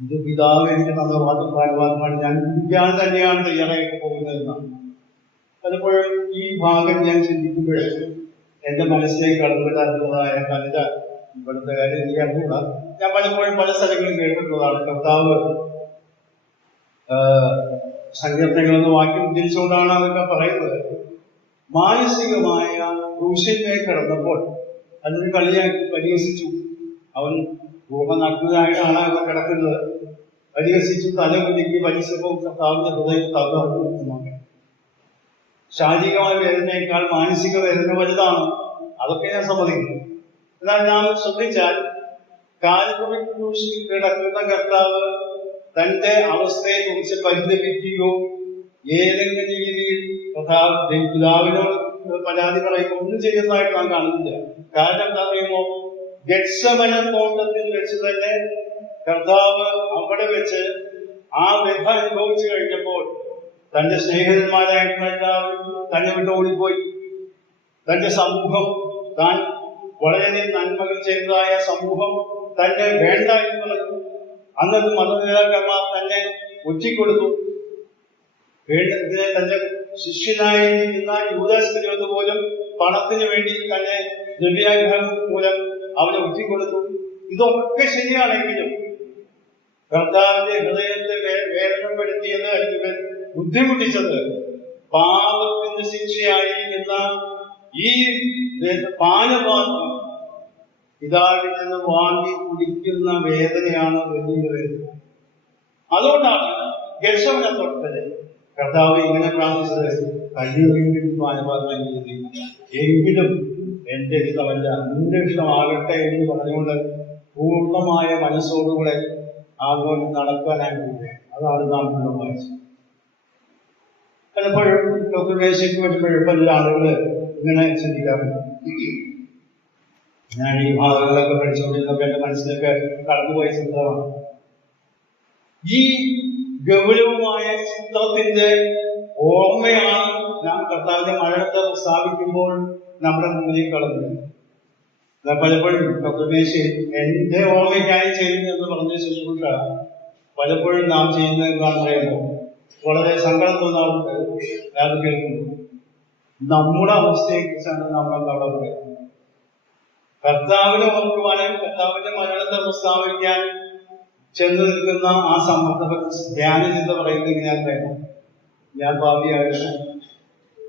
ഇത് പിതാവ് എനിക്ക് തന്ന വാദമാണ്, ഞാൻ കുടിക്കാൻ തന്നെയാണ് തയ്യാറായിട്ട് പോകുന്നതെന്നാണ്. പലപ്പോഴും ഈ ഭാഗം ഞാൻ ചിന്തിക്കുമ്പോൾ എന്റെ മനസ്സിലേക്ക് കടന്നു വരാറുള്ളതായ കവിത ഇവിടുത്തെ കാര്യം എനിക്ക് അറിഞ്ഞൂടാ. ഞാൻ പലപ്പോഴും പല സ്ഥലങ്ങളിൽ കേട്ടിട്ടുള്ളതാണ്. കർത്താവ് സങ്കീർത്തനങ്ങളെന്ന് വാക്യം ഉദ്ധരിച്ചുകൊണ്ടാണ് അതൊക്കെ പറയുന്നത്. മാനസികമായ ക്രൂശിലേക്ക് കടന്നപ്പോൾ അതിന് കളിയാക്കി പരിഹസിച്ചു. അവൻ പൂർണ്ണനഗ്നനായിട്ടാണ് അവിടെ കിടക്കുന്നത്. പരിഹസിച്ചു, തലകുലുക്കി വലിച്ചപ്പോൾ കർത്താവിന്റെ ഹൃദയം തകർന്നു. ശാരീരികമായ വേദനയേക്കാൾ മാനസിക വേദന വലുതാണ്. അതൊക്കെ ഞാൻ സമ്മതിക്കുന്നു. എന്നാൽ നാം ശ്രദ്ധിച്ചാൽ കാൽവരി ക്രൂശിൽ കിടക്കുന്ന കർത്താവ് തന്റെ അവസ്ഥയെ കുറിച്ച് പരിതപിക്കുകയോ ഏതെങ്കിലും രീതിയിൽ പിതാവിനോട് പരാതി പറയുകയോ ഒന്നും ചെയ്യുന്നതായിട്ട് നാം കാണുന്നില്ല. കാരണം എന്താ പറയുമോ, ഗെത്സമന തോട്ടത്തിൽ വെച്ച് തന്നെ കർത്താവ് അവിടെ വെച്ച് ആ വ്യഥ അനുഭവിച്ചു കഴിഞ്ഞപ്പോൾ തന്റെ സ്നേഹിതന്മാരായിട്ടുള്ള എല്ലാവരും തന്നെ വിട്ട് ഓടിപ്പോയി. തന്റെ സമൂഹം, താൻ വളരെയധികം നന്മകൾ ചെയ്തതായ സമൂഹം തന്നെ വേണ്ട എന്ന് പറഞ്ഞു. അന്നത്തെ മതനേതാക്കന്മാർ തന്നെ ഒറ്റിക്കൊടുത്തു. വേണ്ടതിനെ തന്റെ ശിഷ്യനായിരിക്കുന്ന യൂദാസ്കരിയോത്ത് പോലും പണത്തിന് വേണ്ടി തന്നെ ദ്രവ്യാഗ്രഹം മൂലം അവനെ ഒറ്റിക്കൊടുത്തു. ഇതൊക്കെ ശരിയാണെങ്കിലും കർത്താവിന്റെ ഹൃദയത്തെ വേദനപ്പെടുത്തിയത്, അല്ലെങ്കിൽ ബുദ്ധിമുട്ടിച്ചത് പാപത്തിന്റെ ശിക്ഷയായിരിക്കുന്ന ഈ പാനപാത്രം പിതാവിൽ നിന്ന് വാങ്ങി കുടിക്കുന്ന വേദനയാണ് വലിയ വേദന. അതുകൊണ്ടാണ് ഗെത്സമന തോട്ടത്തില് കർത്താവ് ഇങ്ങനെ പ്രാർത്ഥിച്ചത്, കഴിയുമെങ്കിലും പാനപാത്രം എങ്കിലും എന്റെ ഇഷ്ടമല്ല നിന്റെ ഇഷ്ടമാകട്ടെ എന്ന് പറഞ്ഞുകൊണ്ട് പൂർണ്ണമായ മനസ്സോടുകൂടെ ആഗോളം നടക്കാനായിട്ട്. അതാണ് നാം ഇവിടെ വായിച്ചത്. പലപ്പോഴും ഡോക്ടറേശയ്ക്ക് വരുമ്പോഴും പല ആളുകൾ ഇങ്ങനെ ചിന്തിക്കാറുണ്ട്. ഞാൻ ഈ ഭാഗങ്ങളൊക്കെ പഠിച്ചുകൊണ്ടിരുന്നപ്പോൾ എന്റെ മനസ്സിലൊക്കെ കടന്നുപോയ ചിത്രമാണ് ഈ ഗൗരവമായ ചിത്രത്തിന്റെ ഓർമ്മയാണ് നാം കർത്താവിന്റെ മരണത്തെ പ്രസ്താവിക്കുമ്പോൾ നമ്മുടെ മുന്നിൽ കടന്നു. പലപ്പോഴും ഡോക്ടറേശ് എന്റെ ഓർമ്മയ്ക്കായി ചെയ്യുന്നു എന്ന് പറഞ്ഞ ശുശ്രൂഷ പലപ്പോഴും നാം ചെയ്യുന്നത് എന്താണെന്ന് പറയുമ്പോൾ വളരെ സങ്കടം തോന്നാറുണ്ട്. അത് കേൾക്കുന്നു. നമ്മുടെ അവസ്ഥയെ കുറിച്ചാണ് നമ്മൾ അവിടെ പറയുന്നത്. കർത്താവിനെ ഓർക്കുവാനും കർത്താവിന്റെ മരണത്തെ പ്രസ്താവിക്കാൻ ചെന്ന് നിൽക്കുന്ന ആ സമ്മർദ്ദ ധ്യാനം എന്ന് പറയുന്നത് ഞാൻ പറയുന്നു, ഞാൻ ഭാവിയായിരുന്നു,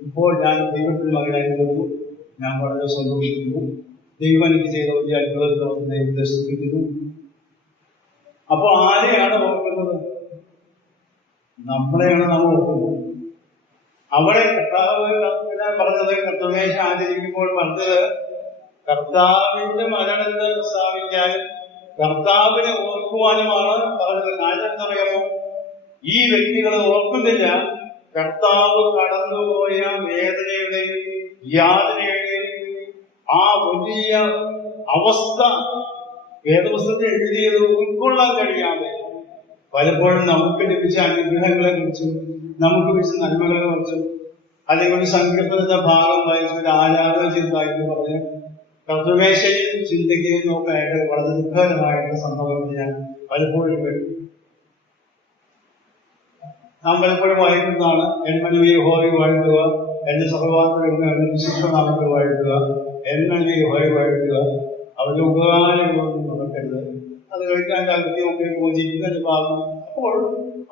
ഇപ്പോൾ ഞാൻ ദൈവത്തിന് മകനായി തീർന്നു, ഞാൻ വളരെ സന്തോഷിക്കുന്നു, ദൈവം എനിക്ക് ചെയ്ത വലിയ അത്ഭുതം ദൈവത്തെ സ്തുതിക്കുന്നു. അപ്പോൾ ആരെയാണ് ഓർക്കുന്നത്? നമ്മളെയാണ് നമ്മൾ ഓർക്കുന്നത്. അവിടെ കർത്താവ് പറഞ്ഞത്, കർത്തൃമേശ ആചരിക്കുമ്പോൾ പറഞ്ഞത് കർത്താവിന്റെ മരണത്തെ പ്രസ്താവിക്കാനും കർത്താവിനെ ഓർക്കുവാനുമാണ് പറഞ്ഞത്. കാരണം എന്തറിയാമോ, ഈ വ്യക്തികൾ ഓർക്കുന്നില്ല കർത്താവ് കടന്നുപോയ വേദനയുടെയും യാതനയുടെയും ആ വലിയ അവസ്ഥ വേദപുസ്തകത്തിൽ എഴുതിയത് ഉൾക്കൊള്ളാൻ കഴിയാതെ പലപ്പോഴും നമുക്ക് ലഭിച്ച അനുഗ്രഹങ്ങളെ കുറിച്ചും നമുക്ക് ലഭിച്ച നന്മകളെ കുറിച്ചും അല്ലെങ്കിൽ ഒരു സങ്കീർത്തനത്തിന്റെ ഭാഗം വായിച്ച ഒരു ആരാധന ചിന്തായിട്ട് പറഞ്ഞ് കർത്തൃമേശയിൽ ചിന്തിക്കുകയും നോക്കാനായിട്ട് വളരെ ദുഃഖകരമായിട്ടുള്ള സംഭവം ഞാൻ പലപ്പോഴും കേട്ടു. നാം പലപ്പോഴും വായിക്കുന്നതാണ്, എന്മനവി യഹോവയെ വാഴ്ത്തുക, എന്റെ സഹോദരങ്ങളെ എന്റെ വിശിഷ്ടനാമത്തെ വാഴ്ത്തുക, എന്മനവി യഹോവയെ വാഴ്ത്തുക, അവരുടെ ഉപകാരങ്ങളൊന്നും നടക്കരുത്, അത് കഴിക്കാൻ താല്പര്യമൊക്കെ പൂജിക്കുന്നതിന്റെ ഭാഗം. അപ്പോൾ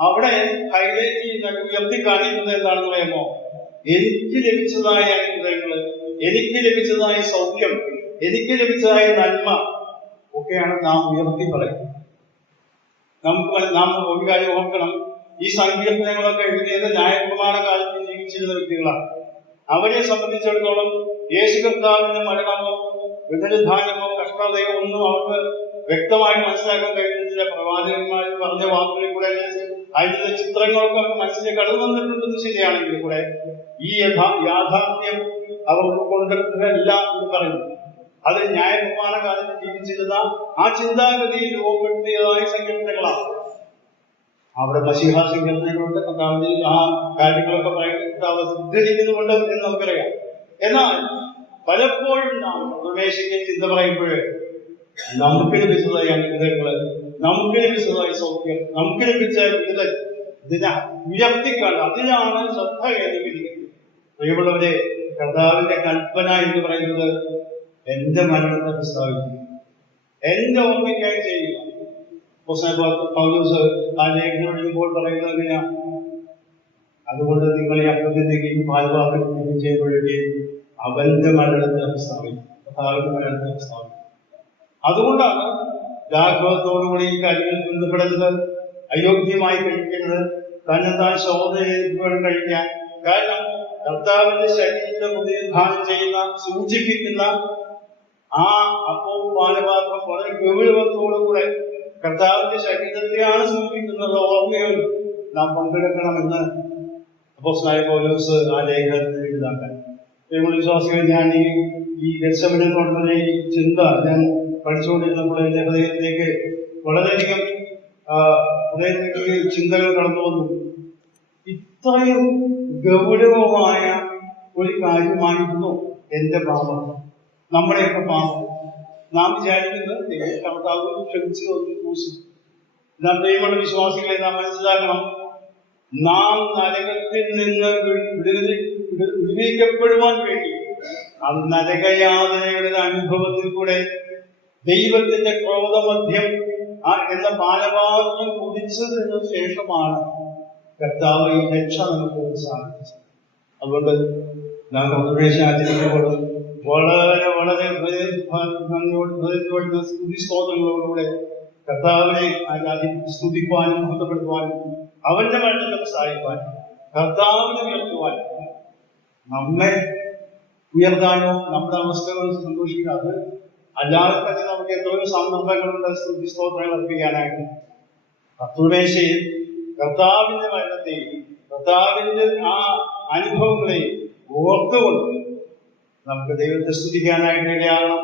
അവിടെ ഹൈലൈറ്റ് ചെയ്യുന്ന, ഉയർത്തി കാണിക്കുന്നത് എന്താണെന്ന് പറയുമോ, എനിക്ക് ലഭിച്ചതായ അനുഗ്രഹങ്ങള്, എനിക്ക് ലഭിച്ചതായ സൗഖ്യം, എനിക്ക് ലഭിച്ചതായ നന്മ ഒക്കെയാണ് നാം ഉയർത്തി പറയുന്നത്. നാം ഒരു കാര്യം ഓർക്കണം, ഈ സങ്കീർത്തനങ്ങളൊക്കെ എഴുതിയത് ന്യായപ്രമാണ കാലത്ത് ജീവിച്ചിരുന്ന വ്യക്തികളാണ്. അവരെ സംബന്ധിച്ചിടത്തോളം യേശു കർത്താവിന്റെ മരണമോ പുനരുദ്ധാനമോ കഷ്ടതയോ ഒന്നും അവർക്ക് വ്യക്തമായി മനസ്സിലാക്കാൻ കഴിയുന്നില്ല. പ്രവാചകന്മാർ പറഞ്ഞ വാക്കുകളിൽ കൂടെ അതിന്റെ ചിത്രങ്ങളൊക്കെ അവർക്ക് മനസ്സിലേക്ക് കടന്നു വന്നിട്ടുണ്ടെന്ന് ശരിയാണെങ്കിൽ കൂടെ ഈ യാഥാർത്ഥ്യം അവർ ഉൾക്കൊണ്ടിട്ടില്ല എന്ന് പറയുന്നു. അത് ന്യായപ്രമാണ കാലത്ത് ജീവിച്ചിരുന്ന ആ ചിന്താഗതിയിൽ രൂപപ്പെടുത്തിയതായ സങ്കല്പങ്ങളാണ്. അവിടെ മശീഹാ സങ്കല്പങ്ങളുണ്ട്, കർത്താവിന്റെ ആ കാര്യങ്ങളൊക്കെ പറയുന്നത് കർത്താവ് ഉദ്ധരിക്കുന്നുണ്ട് എന്ന് നമുക്കറിയാം. എന്നാൽ പലപ്പോഴും നാം പ്രവേശിക്കുന്ന ചിന്ത പറയുമ്പോഴേ നമുക്ക് ലഭിച്ചതായ അനുഗ്രഹങ്ങള്, നമുക്ക് ലഭിച്ചതായ സൗഖ്യം, നമുക്ക് ലഭിച്ച വിടുതൽ, ഇതിനെ ഉയർത്തിക്കാണ്, അതിനാണ് ശ്രദ്ധ കേന്ദ്രീകരിക്കുന്നത്. പ്രിയമുള്ളവരെ, കർത്താവിന്റെ കൽപ്പന എന്ന് പറയുന്നത് എന്റെ മരണത്തെ പ്രസ്താവിക്കുക, എന്റെ ഓർമ്മയ്ക്കായി ചെയ്യുക. പൗലോസ് ആ ലേഖനം എഴുതുമ്പോൾ പറയുന്നത് എങ്ങനെയാ? അതുകൊണ്ട് നിങ്ങളെ അപ്പത്തിന്റെയും പാൽപാത്രത്തിന്റെയും ചെയ്യുമ്പോഴേക്കും അവന്റെ മരണത്തെ പ്രസ്താവിക്കും, കർത്താവിന്റെ മരണത്തെ പ്രസ്താവിക്കും. അതുകൊണ്ടാണ് ലാഘവത്തോടുകൂടി ഈ കാര്യങ്ങളിൽ ബന്ധപ്പെടുന്നത്. അയോഗ്യമായി കഴിക്കരുത്, തന്നെത്താൻ ശോധന ചെയ്ത് കഴിക്കാൻ. കാരണം കർത്താവിന്റെ ശരീരത്തെ പ്രതിനിധാനം ചെയ്യുന്ന, സൂചിപ്പിക്കുന്ന ആ അപ്പവും പാനപാത്രം വളരെ ഗൗരവത്തോടുകൂടെ കർത്താവിന്റെ ശരീരത്തെയാണ് സൂചിപ്പിക്കുന്നത്. ഓർമ്മയിൽ നാം പങ്കെടുക്കണമെന്ന് അപ്പോസ്തലനായ പൗലോസ് ആ ലേഖനത്തിൽ എഴുതാക്കാൻ. വിശ്വാസികൾ, ഞാൻ ഈ ഗത്സമനെ കൊണ്ടുള്ള ഈ ചിന്ത ഞാൻ പഠിച്ചുകൊണ്ടിരുന്നപ്പോൾ എന്റെ ഹൃദയത്തിലേക്ക് വളരെയധികം ചിന്തകൾ കടന്നു വന്നു. ഇത്രയും ഗൗരവമായ ഒരു കാര്യമായിരുന്നു എന്റെ പാപം, നമ്മുടെയൊക്കെ പാപം. നാം വിചാരിക്കുന്നത് കർത്താവ് ക്ഷമിച്ചു വന്നു കൂശി. നാം പ്രിയമുള്ള വിശ്വാസികളെ നാം മനസ്സിലാക്കണം, നാം നരകത്തിൽ നിന്ന് വിടുവിക്കപ്പെടുവാൻ വേണ്ടി ആ നരകയാതനയുടെ അനുഭവത്തിൽ കൂടെ ദൈവത്തിന്റെ ക്രോധമധ്യം എന്ന പാനപാത്രം കുടിച്ചതിന് ശേഷമാണ് കർത്താവ് ഈ രക്ഷ നമുക്ക് സാധിച്ചത്. അതുകൊണ്ട് നാം കർത്തൃമേശ ആചരിക്കുമ്പോൾ വളരെ വളരെ സ്തുതിസ്തോത്രങ്ങളോടുകൂടെ കർത്താവിനെ സ്തുതിക്കുവാനും ബന്ധപ്പെടുത്തുവാനും അവന്റെ മരണത്തെ സഹായിക്കുവാനും കർത്താവിനെ ഉയർത്തുവാനും നമ്മെ ഉയർത്താനോ നമ്മുടെ അവസ്ഥകൾ സന്തോഷിക്കുക. അത് അല്ലാതെ തന്നെ നമുക്ക് എത്രയോ സന്ദർഭങ്ങളുണ്ട് സ്തുതിസ്തോത്രങ്ങൾ അർപ്പിക്കാനായിട്ട്. കർത്തൃമേശയിൽ കർത്താവിന്റെ മരണത്തെയും കർത്താവിന്റെ ആ അനുഭവങ്ങളെയും ഓർത്തുകൊണ്ട് നമുക്ക് ദൈവത്തെ സ്തുതിക്കാനായിട്ട് ഇടയാകണം.